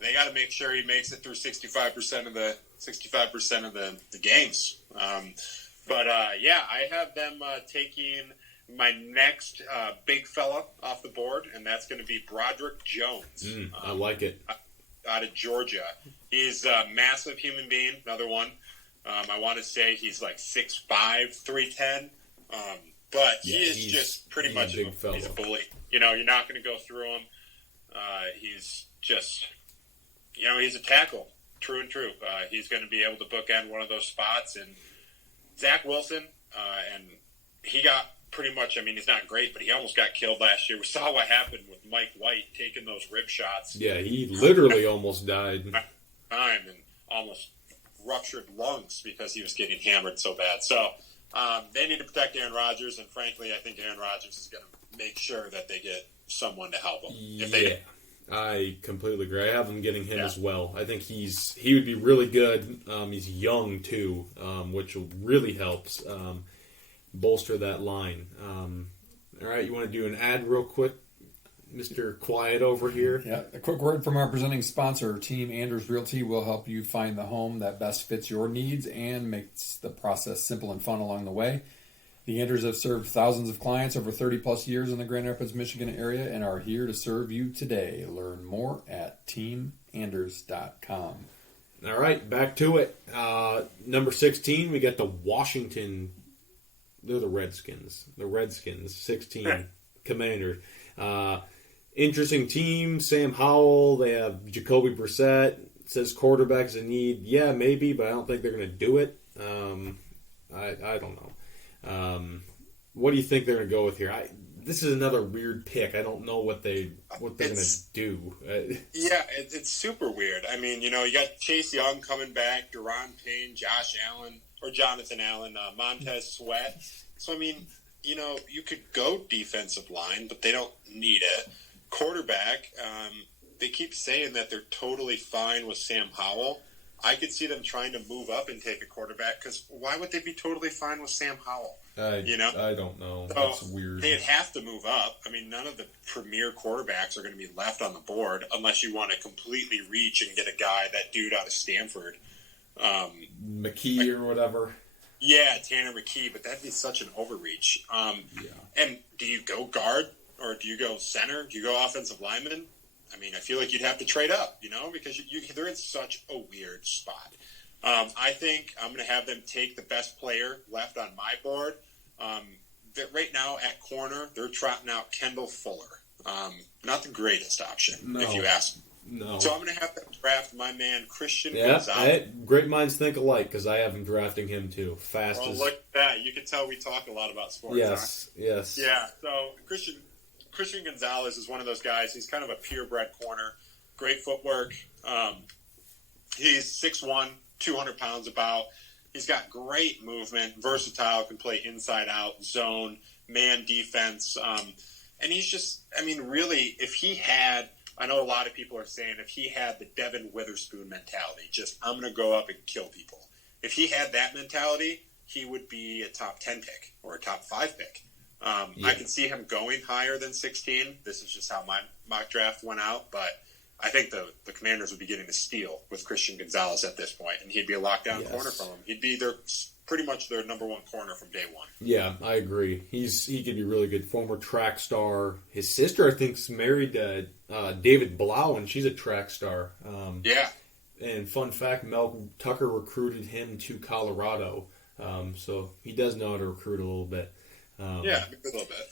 They got to make sure he makes it through 65% of the games. But I have them taking my next big fella off the board, and that's going to be Broderick Jones. I like it. Out of Georgia. He's a massive human being, another one. I want to say he's like 6'5", 310. But he is just pretty much a big fella. He's a bully. You know, you're not going to go through him. He's just, he's a tackle, true and true. He's going to be able to bookend one of those spots. And Zach Wilson, and he got pretty much, he's not great, but he almost got killed last year. We saw what happened with Mike White taking those rib shots. Yeah, he literally almost died. And almost ruptured lungs because he was getting hammered so bad. So they need to protect Aaron Rodgers, and frankly, I think Aaron Rodgers is going to make sure that they get someone to help them. I completely agree. I have them getting him as well. I think he would be really good. He's young too, which really helps bolster that line. All right, you want to do an ad real quick, Mr. Quiet over here? Yeah, a quick word from our presenting sponsor. Team Anders Realty will help you find the home that best fits your needs and makes the process simple and fun along the way. The Anders have served thousands of clients over 30-plus years in the Grand Rapids, Michigan area and are here to serve you today. Learn more at teamanders.com. All right, back to it. Number 16, we got the Washington. They're the Redskins. The Redskins, 16, Commanders. Interesting team. Sam Howell. They have Jacoby Brissett. Says quarterback is a need. Yeah, maybe, but I don't think they're going to do it. I don't know. What do you think they're going to go with here? This is another weird pick. I don't know what they're going to do. It's super weird. You got Chase Young coming back, Deron Payne, Josh Allen, or Jonathan Allen, Montez Sweat. So, you could go defensive line, but they don't need it. Quarterback, they keep saying that they're totally fine with Sam Howell. I could see them trying to move up and take a quarterback, because why would they be totally fine with Sam Howell? I don't know. So that's weird. They'd have to move up. None of the premier quarterbacks are going to be left on the board unless you want to completely reach and get a guy, that dude out of Stanford. McKee or whatever. Yeah, Tanner McKee, but that'd be such an overreach. And do you go guard, or do you go center? Do you go offensive lineman? I feel like you'd have to trade up, because they're in such a weird spot. I think I'm going to have them take the best player left on my board. Right now at corner, they're trotting out Kendall Fuller. Not the greatest option, if you ask me. No. So I'm going to have them draft my man Christian Gonzalez. Great minds think alike, because I have him drafting him too. Look at that. You can tell we talk a lot about sports. Yes. Yeah, so Christian Gonzalez is one of those guys. He's kind of a purebred corner. Great footwork. He's 6'1", 200 pounds about. He's got great movement, versatile, can play inside out, zone, man defense. And he's just, really, if he had, I know a lot of people are saying, if he had the Devin Witherspoon mentality, just I'm going to go up and kill people. If he had that mentality, he would be a top 10 pick or a top 5 pick. I can see him going higher than 16. This is just how my mock draft went out, but I think the Commanders would be getting a steal with Christian Gonzalez at this point, and he'd be a lockdown corner from him. He'd be pretty much their number one corner from day one. Yeah, I agree. He could be really good. Former track star. His sister, I think, is married to David Blau, and she's a track star. Yeah. And fun fact, Mel Tucker recruited him to Colorado. So he does know how to recruit a little bit. Yeah, a little bit.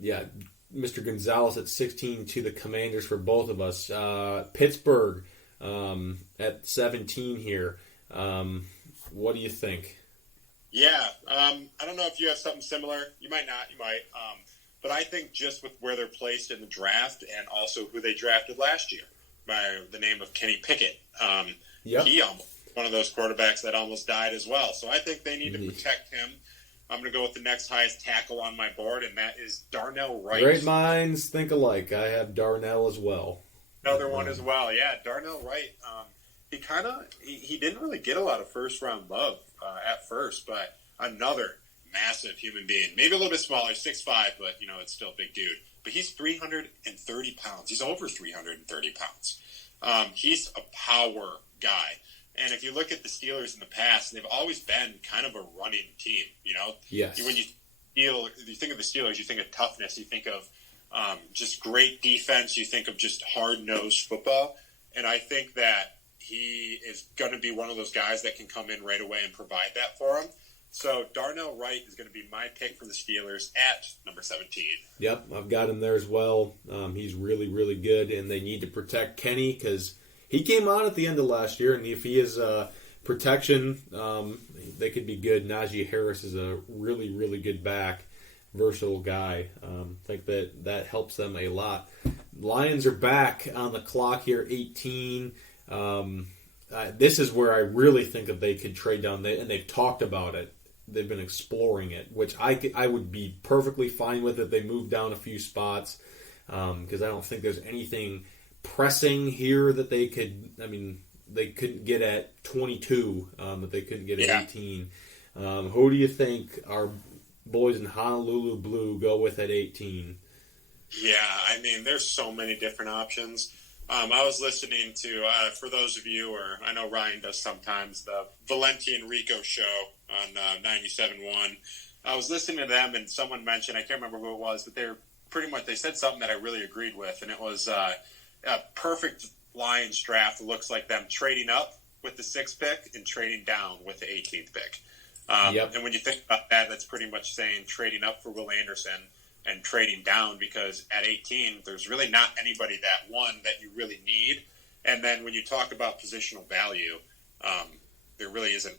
Yeah, Mr. Gonzalez at 16 to the Commanders for both of us. Pittsburgh at 17 here. What do you think? Yeah, I don't know if you have something similar. You might not. You might. But I think just with where they're placed in the draft and also who they drafted last year by the name of Kenny Pickett. Yep. He almost one of those quarterbacks that almost died as well. So I think they need to protect him. I'm going to go with the next highest tackle on my board, and that is Darnell Wright. Great minds think alike. I have Darnell as well. Another one as well. Yeah, Darnell Wright. He didn't really get a lot of first-round love at first, but another massive human being. Maybe a little bit smaller, 6'5", but, it's still a big dude. But he's 330 pounds. He's over 330 pounds. He's a power guy. And if you look at the Steelers in the past, they've always been kind of a running team, Yes. When you think of the Steelers, you think of toughness, you think of just great defense, you think of just hard-nosed football. And I think that he is going to be one of those guys that can come in right away and provide that for him. So Darnell Wright is going to be my pick for the Steelers at number 17. Yep, I've got him there as well. He's really, really good, and they need to protect Kenny because he came on at the end of last year, and if he is protection, they could be good. Najee Harris is a really, really good back, versatile guy. I think that helps them a lot. Lions are back on the clock here, 18. This is where I really think that they could trade down, and they've talked about it. They've been exploring it, which I would be perfectly fine with if they moved down a few spots, because I don't think there's anything pressing here that they could. I mean, they couldn't get at 22, that they couldn't get at 18. Who do you think our boys in Honolulu Blue go with at 18? Yeah, I mean, there's so many different options. I was listening to, for those of you, or I know Ryan does sometimes, the Valenti and Rico show on 97.1. I was listening to them, and someone mentioned, I can't remember who it was, but they said something that I really agreed with, and it was a perfect Lions draft. It looks like them trading up with the 6th pick and trading down with the 18th pick. And when you think about that, that's pretty much saying trading up for Will Anderson and trading down, because at 18, there's really not anybody that you really need. And then when you talk about positional value, there really isn't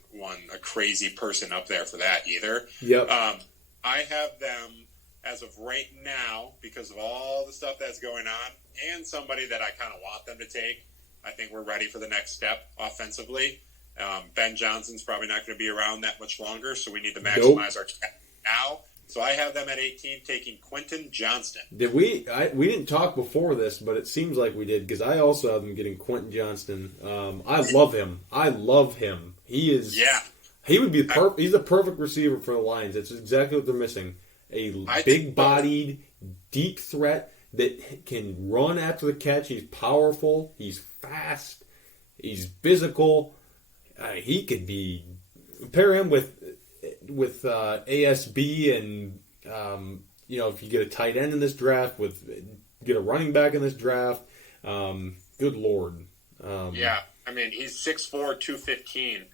a crazy person up there for that either. Yep. I have them as of right now, because of all the stuff that's going on, and somebody that I kind of want them to take. I think we're ready for the next step offensively. Ben Johnson's probably not going to be around that much longer, so we need to maximize our cap now. So I have them at 18 taking Quentin Johnston. Did we didn't talk before this, but it seems like we did, because I also have them getting Quentin Johnston. I love him. He is. Yeah. He would be he's the perfect receiver for the Lions. It's exactly what they're missing. A big-bodied, deep threat that can run after the catch. He's powerful. He's fast. He's physical. He could be. Pair him with ASB, and if you get a tight end in this draft, get a running back in this draft, good Lord. I mean, he's 6'4", 215.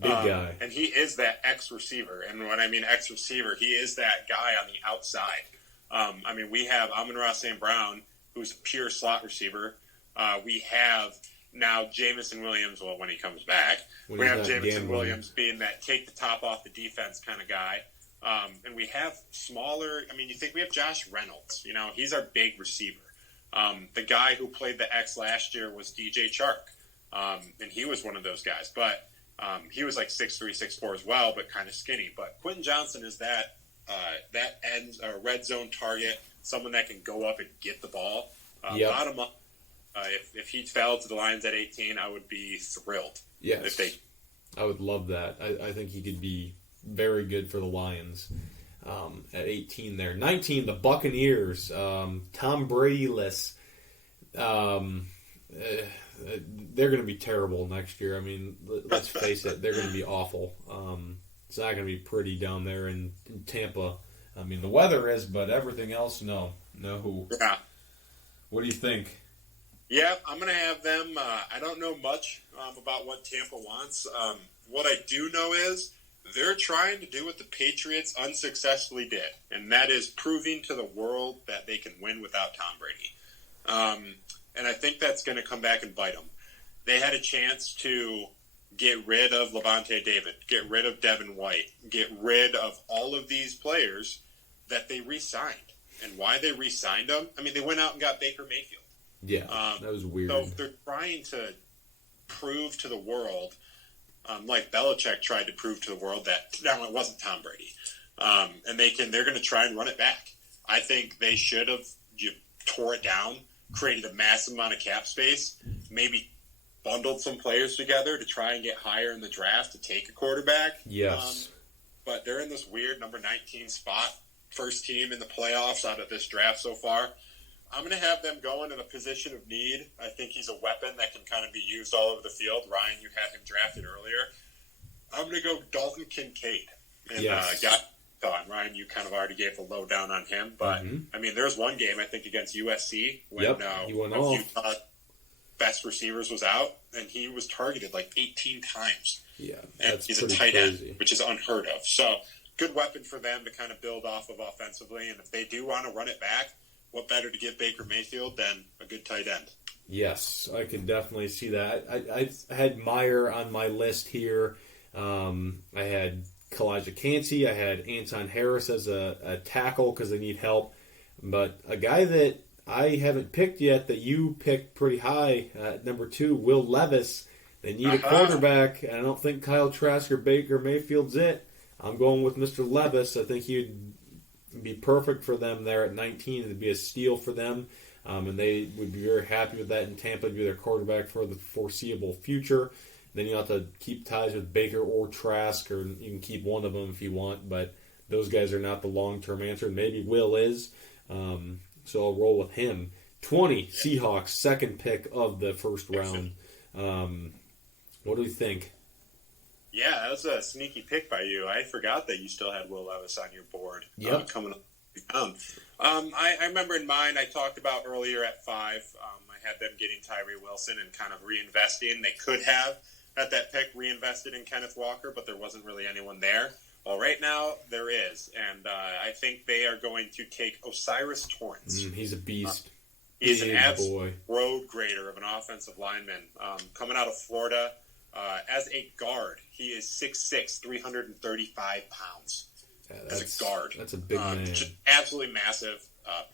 Big guy. And he is that X-receiver. And when I mean X-receiver, he is that guy on the outside. I mean, we have Amon-Ra St. Brown, who's a pure slot receiver. We have now Jameson Williams, when he comes back. We have Jameson Williams being that take the top off the defense kind of guy. And we have smaller, you think we have Josh Reynolds. He's our big receiver. The guy who played the X last year was DJ Chark. And he was one of those guys. But he was like 6'3", 6'4" as well, but kind of skinny. But Quentin Johnson is that end red zone target, someone that can go up and get the ball. Bottom up. If he fell to the Lions at 18, I would be thrilled. Yes, I would love that. I think he could be very good for the Lions at 18 there. 19, the Buccaneers. Tom Brady-less. They're going to be terrible next year. I mean, let's face it, they're going to be awful. It's not going to be pretty down there in Tampa. I mean, the weather is, but everything else, no. Yeah. What do you think? Yeah, I'm going to have them. I don't know much about what Tampa wants. What I do know is they're trying to do what the Patriots unsuccessfully did, and that is proving to the world that they can win without Tom Brady. And I think that's going to come back and bite them. They had a chance to get rid of Levante David, get rid of Devin White, get rid of all of these players that they re-signed. And why they re-signed them? I mean, they went out and got Baker Mayfield. Yeah, that was weird. So they're trying to prove to the world, like Belichick tried to prove to the world, that no, it wasn't Tom Brady. And they're going to try and run it back. I think they should have tore it down, created a massive amount of cap space, maybe bundled some players together to try and get higher in the draft to take a quarterback. Yes. But they're in this weird number 19 spot, first team in the playoffs out of this draft so far. I'm going to have them going in a position of need. I think he's a weapon that can kind of be used all over the field. Ryan, you had him drafted earlier. I'm going to go Dalton Kincaid. And Ryan, you kind of already gave the lowdown on him. But, I mean, there's one game, I think, against USC when he went off. Utah best receivers was out, and he was targeted like 18 times. Yeah, and that's he's pretty a tight crazy. end, which is unheard of. So, good weapon for them to kind of build off of offensively. And if they do want to run it back, what better to give Baker Mayfield than a good tight end? Yes, I can definitely see that. I had Meyer on my list here. I had Kalijah Cansey. I had Anton Harris as a tackle because they need help. But a guy that I haven't picked yet that you picked pretty high at number 2, Will Levis. They need a quarterback, and I don't think Kyle Trask or Baker Mayfield's it. I'm going with Mr. Levis. I think he'd be perfect for them there at 19. It'd be a steal for them, and they would be very happy with that. And Tampa would be their quarterback for the foreseeable future. Then you have to keep ties with Baker or Trask, or you can keep one of them if you want, but those guys are not the long-term answer. Maybe Will is, so I'll roll with him. 20, Seahawks, second pick of the first round. What do we think? Yeah, that was a sneaky pick by you. I forgot that you still had Will Levis on your board. Coming up down. I remember in mine I talked about earlier at 5. I had them getting Tyree Wilson and kind of reinvesting. They could have, at that pick, reinvested in Kenneth Walker, but there wasn't really anyone there. Well, right now there is, and I think they are going to take Osiris Torrance. He's a beast. He's an absolute road grader of an offensive lineman. Coming out of Florida, as a guard, he is 6'6", 335 pounds. Yeah, as a guard. That's a big man. Just absolutely massive.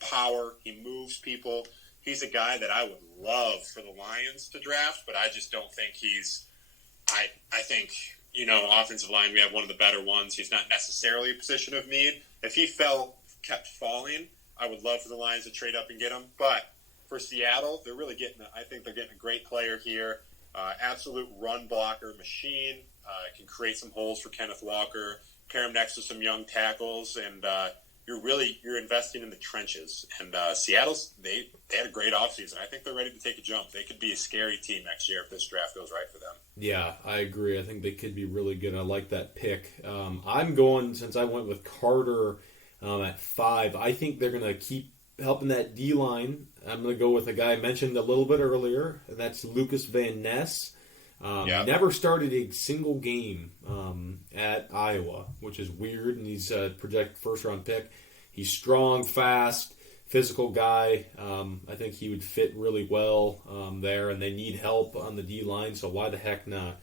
Power. He moves people. He's a guy that I would love for the Lions to draft, but I just don't think he's... I think, offensive line, we have one of the better ones. He's not necessarily a position of need. If he kept falling, I would love for the Lions to trade up and get him. But for Seattle, they're really I think they're getting a great player here. Absolute run blocker machine. Can create some holes for Kenneth Walker. Pair him next to some young tackles, and you're investing in the trenches. And Seattle's they had a great offseason. I think they're ready to take a jump. They could be a scary team next year if this draft goes right for them. Yeah, I agree. I think they could be really good. I like that pick. I'm going, since I went with Carter at 5, I think they're going to keep helping that D-line. I'm going to go with a guy I mentioned a little bit earlier, and that's Lucas Van Ness. Never started a single game at Iowa, which is weird, and he's a projected first-round pick. He's strong, fast, physical guy. I think he would fit really well there, and they need help on the D-line, so why the heck not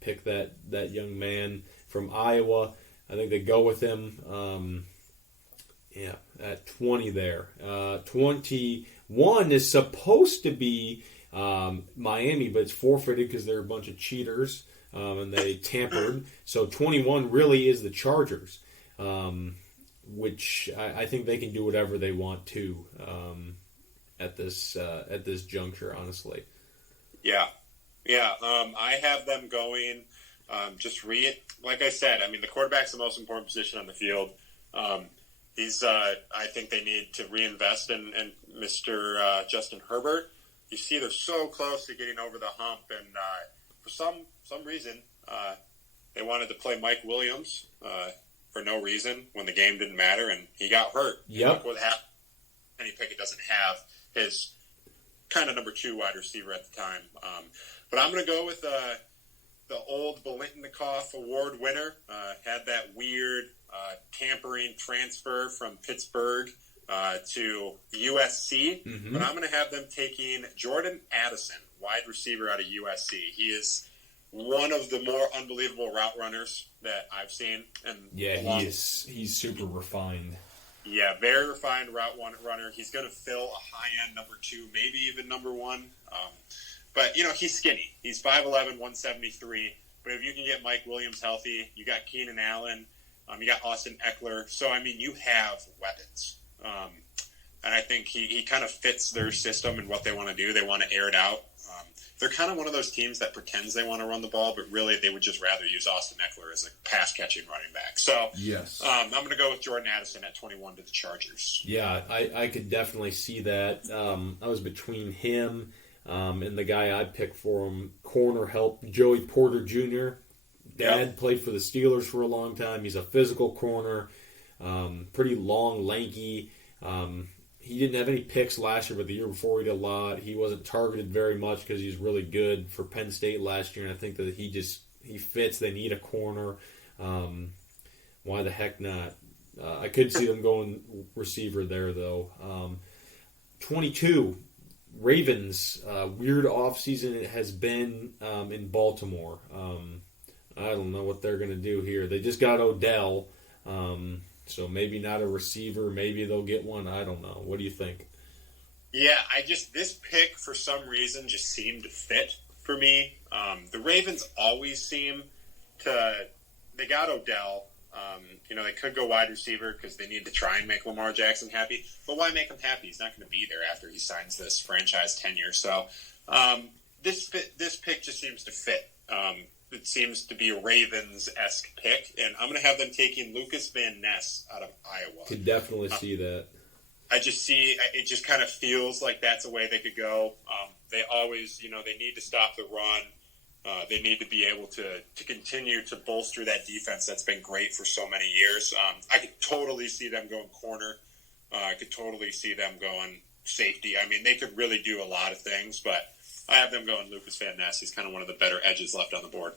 pick that young man from Iowa. I think they go with him at 20 there. 21 is supposed to be Miami, but it's forfeited because they're a bunch of cheaters and they tampered. So 21 really is the Chargers, which I think they can do whatever they want to at this juncture, honestly. Yeah. I have them going. Like I said, I mean, the quarterback's the most important position on the field. I think they need to reinvest in Mr. Justin Herbert. You see, they're so close to getting over the hump, and for some reason, they wanted to play Mike Williams for no reason when the game didn't matter, and he got hurt. Yep. Look what happened. Kenny Pickett doesn't have his kind of number 2 wide receiver at the time. But I'm going to go with the old Bolitnikoff Award winner, had that weird tampering transfer from Pittsburgh to USC. Mm-hmm. But I'm going to have them taking Jordan Addison, wide receiver out of USC. He is one of the more unbelievable route runners that I've seen. And he's super refined. Yeah, very refined route runner. He's going to fill a high-end number 2, maybe even number 1. But, he's skinny. He's 5'11", 173. But if you can get Mike Williams healthy, you got Keenan Allen, you got Austin Eckler. So, you have weapons. And I think he kind of fits their system and what they want to do. They want to air it out. They're kind of one of those teams that pretends they want to run the ball, but really they would just rather use Austin Eckler as a pass-catching running back. So yes, I'm going to go with Jordan Addison at 21 to the Chargers. Yeah, I could definitely see that. I was between him and the guy I picked for him, corner help, Joey Porter Jr. Dad played for the Steelers for a long time. He's a physical corner, pretty long, lanky. He didn't have any picks last year, but the year before he did a lot. He wasn't targeted very much because he's really good for Penn State last year, and I think that he fits. They need a corner. Why the heck not? I could see them going receiver there, though. 22, Ravens. Weird offseason it has been in Baltimore. I don't know what they're going to do here. They just got Odell. So maybe not a receiver. Maybe they'll get one. I don't know. What do you think? Yeah, this pick for some reason just seemed to fit for me. The Ravens always seem to. They got Odell. They could go wide receiver because they need to try and make Lamar Jackson happy. But why make him happy? He's not going to be there after he signs this franchise tenure. So this pick just seems to fit. It seems to be a Ravens-esque pick, and I'm going to have them taking Lucas Van Ness out of Iowa. Could definitely see that. I just see it. Just kind of feels like that's a way they could go. They always, they need to stop the run. They need to be able to continue to bolster that defense that's been great for so many years. I could totally see them going corner. I could totally see them going safety. They could really do a lot of things, but I have them going Lucas Van Ness. He's kind of one of the better edges left on the board.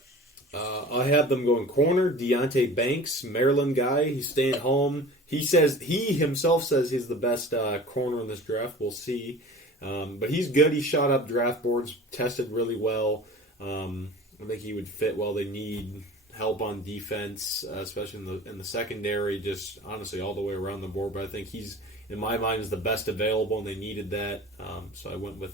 I have them going corner. Deonte Banks, Maryland guy. He's staying home. He himself says he's the best corner in this draft. We'll see. But he's good. He shot up draft boards, tested really well. I think he would fit well. They need help on defense, especially in the secondary, just honestly all the way around the board. But I think he's, in my mind, is the best available, and they needed that. So I went with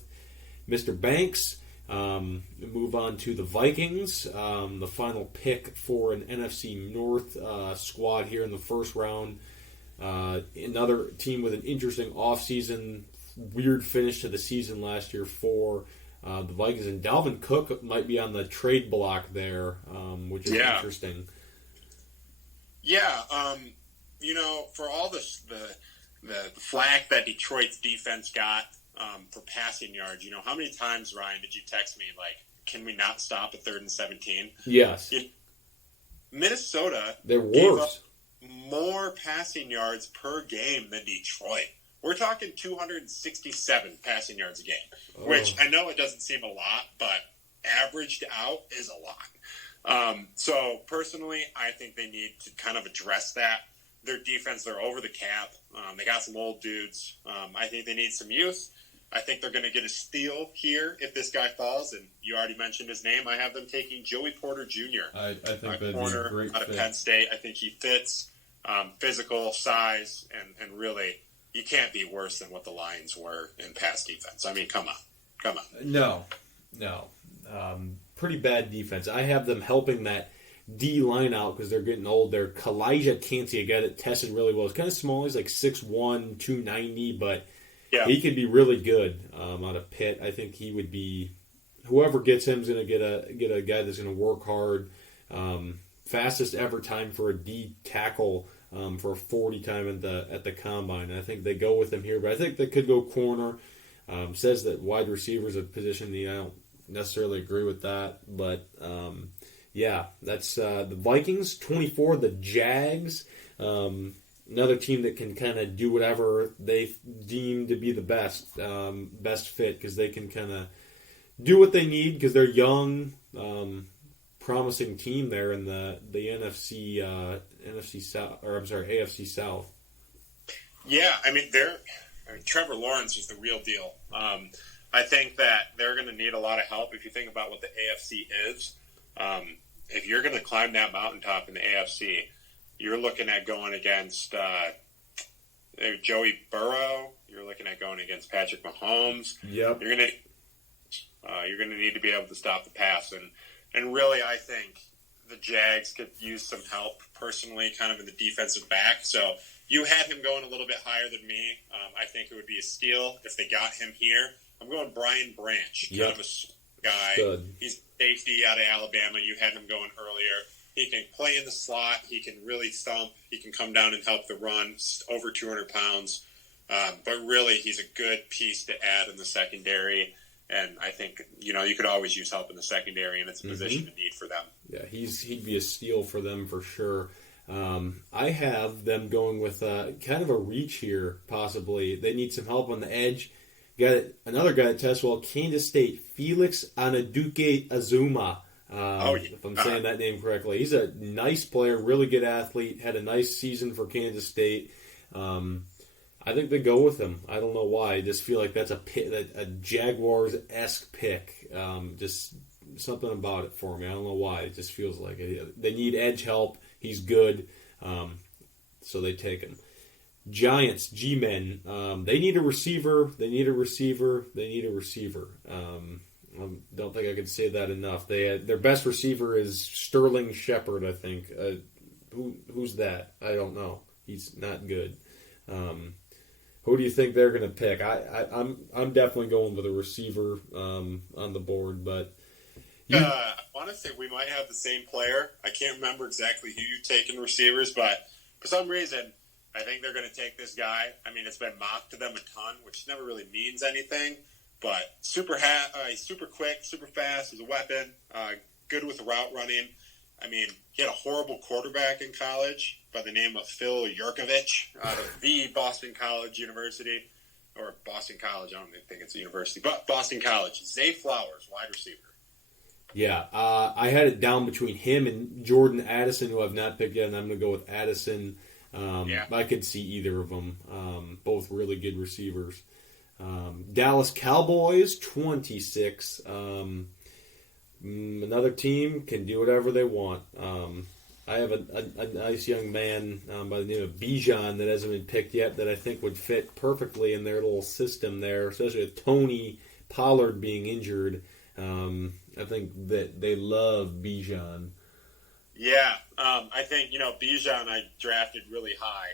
Mr. Banks. Move on to the Vikings. The final pick for an NFC North squad here in the first round. Another team with an interesting offseason, weird finish to the season last year for the Vikings. And Dalvin Cook might be on the trade block there, which is interesting. Yeah, for all the flack that Detroit's defense got for passing yards, how many times, Ryan, did you text me, can we not stop at 3rd and 17? Yes. Minnesota They're gave worse. up more passing yards per game than Detroit. We're talking 267 passing yards a game, which I know it doesn't seem a lot, but averaged out is a lot. So personally, I think they need to kind of address that. Their defense, they're over the cap. They got some old dudes. I think they need some youth. I think they're going to get a steal here if this guy falls, and you already mentioned his name. I have them taking Joey Porter Jr. I think that'd be a great out of fit. Penn State. I think he fits physical, size, and really, you can't be worse than what the Lions were in pass defense. Come on. No. Pretty bad defense. I have them helping that D line out because they're getting old. They're Kalijah Cansey, a guy that tested really well. He's kind of small. He's like 6'1", 290, but he could be really good out of Pitt. I think he would be. Whoever gets him is going to get a guy that's going to work hard. Fastest ever time for a D tackle for a 40 time at the combine. And I think they go with him here, but I think they could go corner. Says that wide receiver is a position. I don't necessarily agree with that, but. That's the Vikings. 24, the Jags. Another team that can kind of do whatever they deem to be the best fit because they can kind of do what they need because they're young, promising team there in the NFC South, or I'm sorry, AFC South. Yeah, Trevor Lawrence is the real deal. I think that they're going to need a lot of help if you think about what the AFC is. If you're going to climb that mountaintop in the AFC, you're looking at going against Joey Burrow. You're looking at going against Patrick Mahomes. Yep. You're going to need to be able to stop the pass, and really, I think the Jags could use some help personally, kind of in the defensive back. So you had him going a little bit higher than me. I think it would be a steal if they got him here. I'm going Brian Branch, kind of a guy. Good. He's safety out of Alabama. You had him going earlier. He can play in the slot. He can really thump. He can come down and help the run. Over 200 pounds. But really, he's a good piece to add in the secondary. And I think, you could always use help in the secondary, and it's a position of need for them. Yeah, he'd be a steal for them for sure. I have them going with kind of a reach here, possibly. They need some help on the edge. Got another guy that tests well, Kansas State, Felix Anaduke Azuma. If I'm saying that name correctly. He's a nice player, really good athlete, had a nice season for Kansas State. I think they go with him. I don't know why. I just feel like that's a Jaguars-esque pick. Just something about it for me. I don't know why. It just feels like it. They need edge help. He's good, so they take him. Giants, G-Men. They need a receiver. They need a receiver. I don't think I could say that enough. Their best receiver is Sterling Shepard, I think. Who's that? I don't know. He's not good. Who do you think they're going to pick? I'm definitely going with a receiver on the board, but I want to say we might have the same player. I can't remember exactly who you take in receivers, but for some reason, I think they're going to take this guy. It's been mocked to them a ton, which never really means anything, but he's super quick, super fast. He's a weapon, good with route running. He had a horrible quarterback in college by the name of Phil Yurkovich out of the Boston College University, or Boston College. I don't even think it's a university, but Boston College. Zay Flowers, wide receiver. Yeah, I had it down between him and Jordan Addison, who I've not picked yet, and I'm going to go with Addison. I could see either of them. Both really good receivers. Dallas Cowboys, 26. Another team can do whatever they want. I have a nice young man by the name of Bijan that hasn't been picked yet that I think would fit perfectly in their little system there, especially with Tony Pollard being injured. I think that they love Bijan. Yeah, I think, Bijan I drafted really high.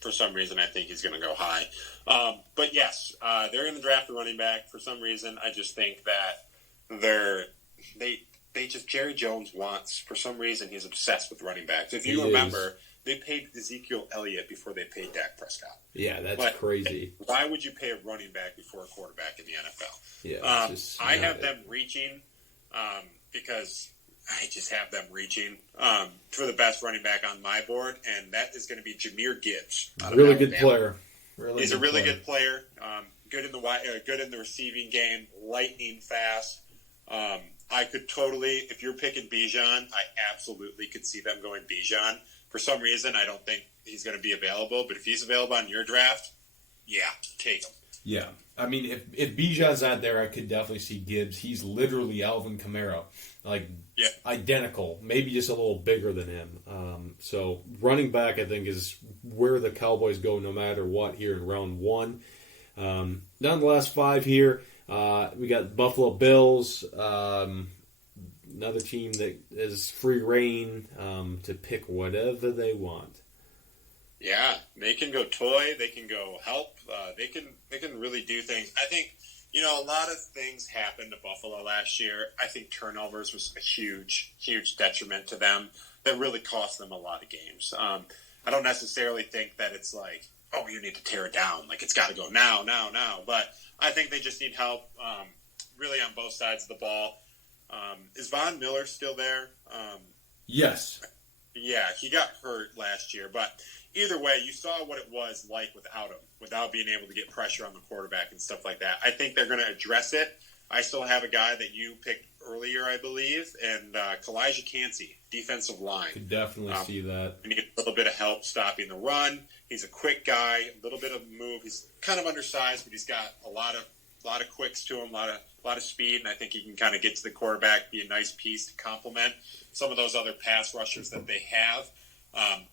For some reason, I think he's going to go high. But yes, they're going to draft a running back. For some reason, I just think that Jerry Jones wants, for some reason, he's obsessed with running backs. If you remember, they paid Ezekiel Elliott before they paid Dak Prescott. Yeah, that's crazy. Why would you pay a running back before a quarterback in the NFL? Yeah, I have them reaching because I just have them reaching for the best running back on my board, and that is going to be Jahmyr Gibbs. Really good player. He's a really good player. Good in the receiving game, lightning fast. I could totally, if you're picking Bijan, I absolutely could see them going Bijan. For some reason, I don't think he's going to be available, but if he's available on your draft, yeah, take him. Yeah. If Bijan's not there, I could definitely see Gibbs. He's literally Alvin Kamara. Identical. Maybe just a little bigger than him. So running back, I think, is where the Cowboys go no matter what here in round one. Down the last five here, we got Buffalo Bills, another team that is free reign to pick whatever they want. Yeah, they can go toy, they can go help, they can really do things. I think, a lot of things happened to Buffalo last year. I think turnovers was a huge, huge detriment to them that really cost them a lot of games. I don't necessarily think that it's like, oh, you need to tear it down. Like, it's got to go now. But I think they just need help, really on both sides of the ball. Is Von Miller still there? Yes. Yeah, he got hurt last year. But either way, you saw what it was like without him, without being able to get pressure on the quarterback and stuff like that. I think they're going to address it. I still have a guy that you picked earlier, I believe, and Kalijah Cansey, defensive line. Could definitely see that. We need a little bit of help stopping the run. He's a quick guy, a little bit of move. He's kind of undersized, but he's got a lot of quicks to him, a lot of speed, and I think he can kind of get to the quarterback, be a nice piece to complement some of those other pass rushers that they have.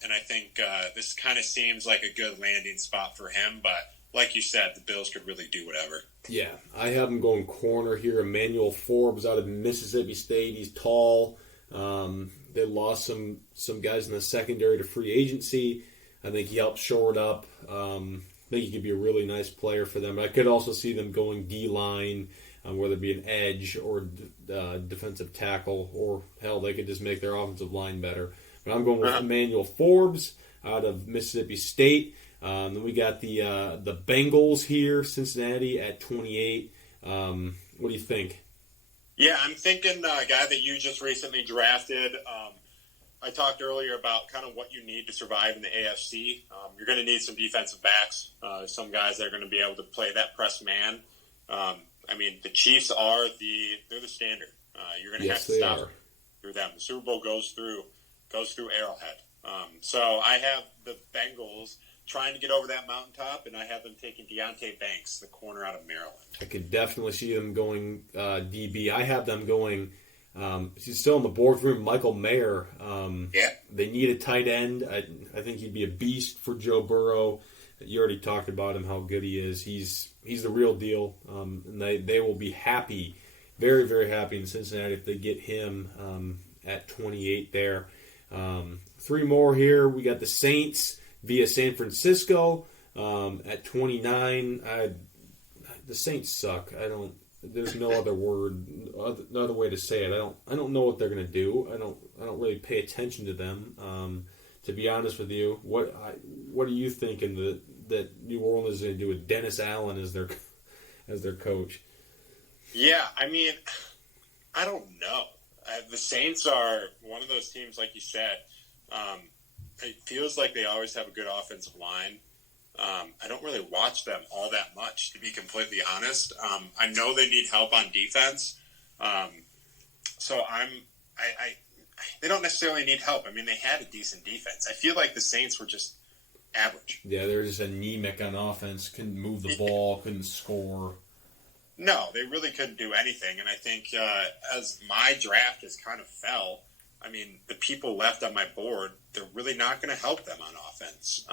And I think this kind of seems like a good landing spot for him, but like you said, the Bills could really do whatever. Yeah, I have him going corner here. Emmanuel Forbes out of Mississippi State. He's tall. They lost some guys in the secondary to free agency. I think he helped shore it up. I think he could be a really nice player for them. I could also see them going D-line, whether it be an edge or defensive tackle, or hell, they could just make their offensive line better. But I'm going with Emmanuel Forbes out of Mississippi State. Then we got the Bengals here, Cincinnati at 28. What do you think? Yeah, I'm thinking a guy that you just recently drafted. I talked earlier about kind of what you need to survive in the AFC. You're going to need some defensive backs, some guys that are going to be able to play that press man. I mean, the Chiefs they're the standard. You're going to have to stop through them. The Super Bowl goes through Arrowhead. So I have the Bengals trying to get over that mountaintop, and I have them taking Deonte Banks, the corner out of Maryland. I could definitely see them going DB. I have them going. He's still in the boardroom. Michael Mayer. They need a tight end. I think he'd be a beast for Joe Burrow. You already talked about him, how good he is. He's the real deal, and they will be happy, very, very happy in Cincinnati if they get him at 28 there. Three more here. We got the Saints via San Francisco at 29. The Saints suck. There's no other other way to say it. I don't know what they're gonna do. I don't really pay attention to them. To be honest with you, what are you thinking that New Orleans is gonna do with Dennis Allen as their coach? Yeah, I mean, I don't know. The Saints are one of those teams, like you said. It feels like they always have a good offensive line. I don't really watch them all that much, to be completely honest. I know they need help on defense. So they don't necessarily need help. I mean, they had a decent defense. I feel like the Saints were just average. Yeah, they were just anemic on offense. Couldn't move the ball, couldn't score. No, they really couldn't do anything. And I think as my draft has kind of fell, I mean, the people left on my board, they're really not going to help them on offense.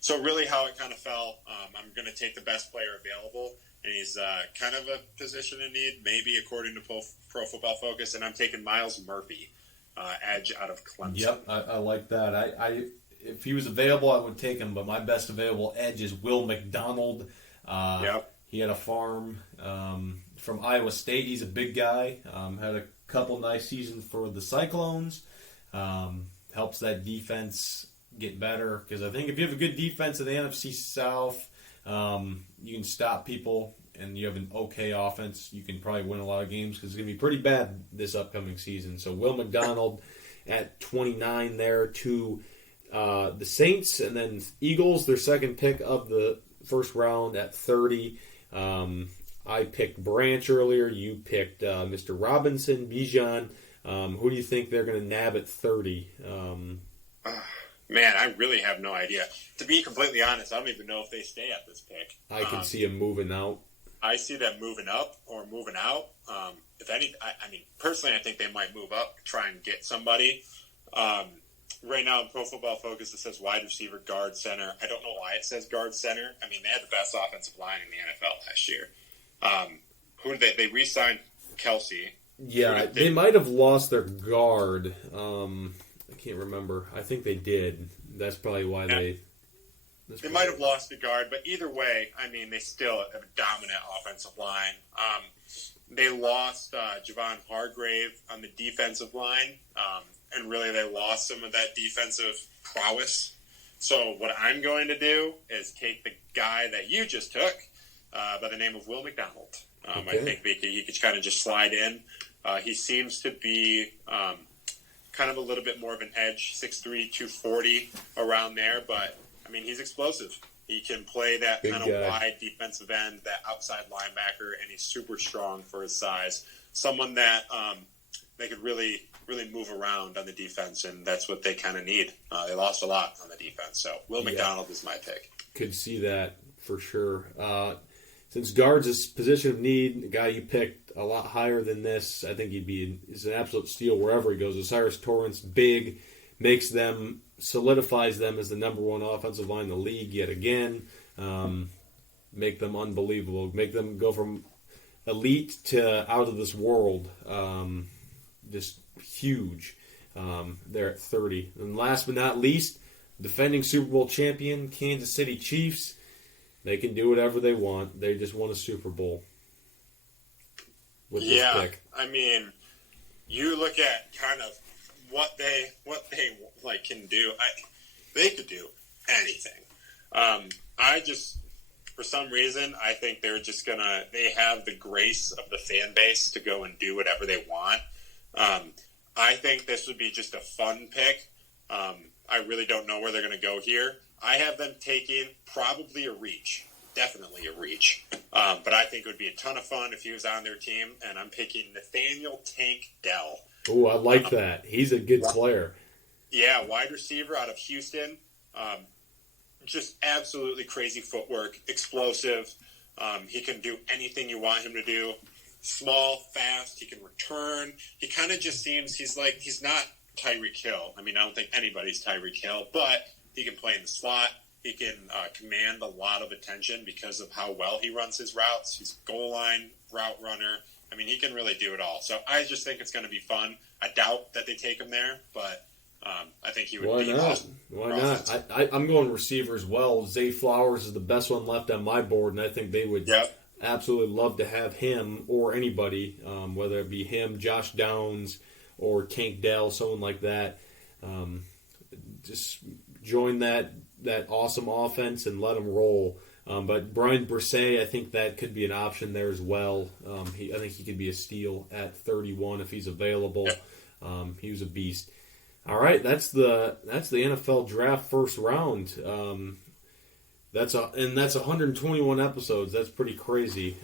So really how it kind of fell, I'm going to take the best player available, and he's kind of a position in need, maybe according to Pro Football Focus, and I'm taking Myles Murphy, edge out of Clemson. Yep, I like that. If he was available, I would take him, but my best available edge is Will McDonald. Yep. He had a farm from Iowa State. He's a big guy. Had a couple nice seasons for the Cyclones. Helps that defense get better, because I think if you have a good defense in the NFC South, you can stop people, and you have an okay offense, you can probably win a lot of games, because it's going to be pretty bad this upcoming season. So Will McDonald at 29 there to the Saints, and then Eagles, their second pick of the first round at 30. I picked Branch earlier. You picked Mr. Robinson, Bijan. Who do you think they're going to nab at 30? Man, I really have no idea. To be completely honest, I don't even know if they stay at this pick. I can see them moving out. I see them moving up or moving out. If any, I mean, personally, I think they might move up, try and get somebody. Right now in Pro Football Focus, it says wide receiver, guard, center. I don't know why it says guard, center. I mean, they had the best offensive line in the NFL last year. Who did they re-signed Kelsey. Yeah, they might have lost their guard. I can't remember. I think they did. That's probably why they might have lost the guard, but either way, I mean, they still have a dominant offensive line. They lost Javon Hargrave on the defensive line, and really they lost some of that defensive prowess. So what I'm going to do is take the guy that you just took by the name of Will McDonald. Okay. I think he could kind of just slide in. He seems to be kind of a little bit more of an edge, 6'3", 240 around there, but I mean, he's explosive. He can play that kind of wide defensive end, that outside linebacker, and he's super strong for his size. someone that they could really move around on the defense, and that's what they kind of need. They lost a lot on the defense, so Will McDonald is my pick. Could see that for sure. Since guards is position of need, the guy you picked a lot higher than this, I think is an absolute steal wherever he goes. Osiris Torrance, big, solidifies them as the number one offensive line in the league yet again. Make them unbelievable. Make them go from elite to out of this world. Just huge. They're at 30. And last but not least, defending Super Bowl champion Kansas City Chiefs. They can do whatever they want. They just won a Super Bowl with this pick. I mean, you look at kind of what they like can do. They could do anything. For some reason, I think they're just they have the grace of the fan base to go and do whatever they want. I think this would be just a fun pick. I really don't know where they're going to go here. I have them taking probably a reach. Definitely a reach. But I think it would be a ton of fun if he was on their team, and I'm picking Nathaniel Tank Dell. Oh, I like that. He's a good player. Yeah, wide receiver out of Houston. Just absolutely crazy footwork, explosive. He can do anything you want him to do. Small, fast, he can return. He kind of just seems, he's not Tyreek Hill. I mean, I don't think anybody's Tyreek Hill, but he can play in the slot. He can command a lot of attention because of how well he runs his routes. He's a goal line route runner. I mean, he can really do it all. So I just think it's going to be fun. I doubt that they take him there, but I think he would be awesome. Why not? I'm going receiver as well. Zay Flowers is the best one left on my board, and I think they would absolutely love to have him or anybody, whether it be him, Josh Downs, or Tank Dell, someone like that. Just join that awesome offense and let them roll. But Brian Brisset, I think that could be an option there as well. I think he could be a steal at 31 if he's available. He was a beast. All right, that's the NFL draft first round. That's 121 episodes. That's pretty crazy.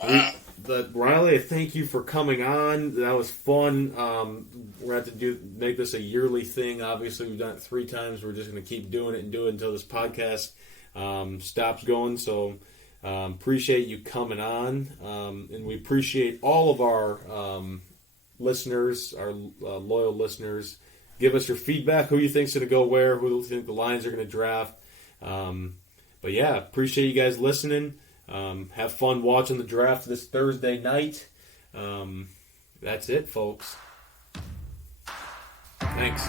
But Riley, thank you for coming on. That was fun. We're going to have to make this a yearly thing. Obviously, we've done it 3 times. We're just going to keep doing it and do it until this podcast stops going. So appreciate you coming on. And we appreciate all of our listeners, our loyal listeners. Give us your feedback. Who you think's going to go where? Who you think the Lions are going to draft? But yeah, appreciate you guys listening. Have fun watching the draft this Thursday night. That's it, folks. Thanks.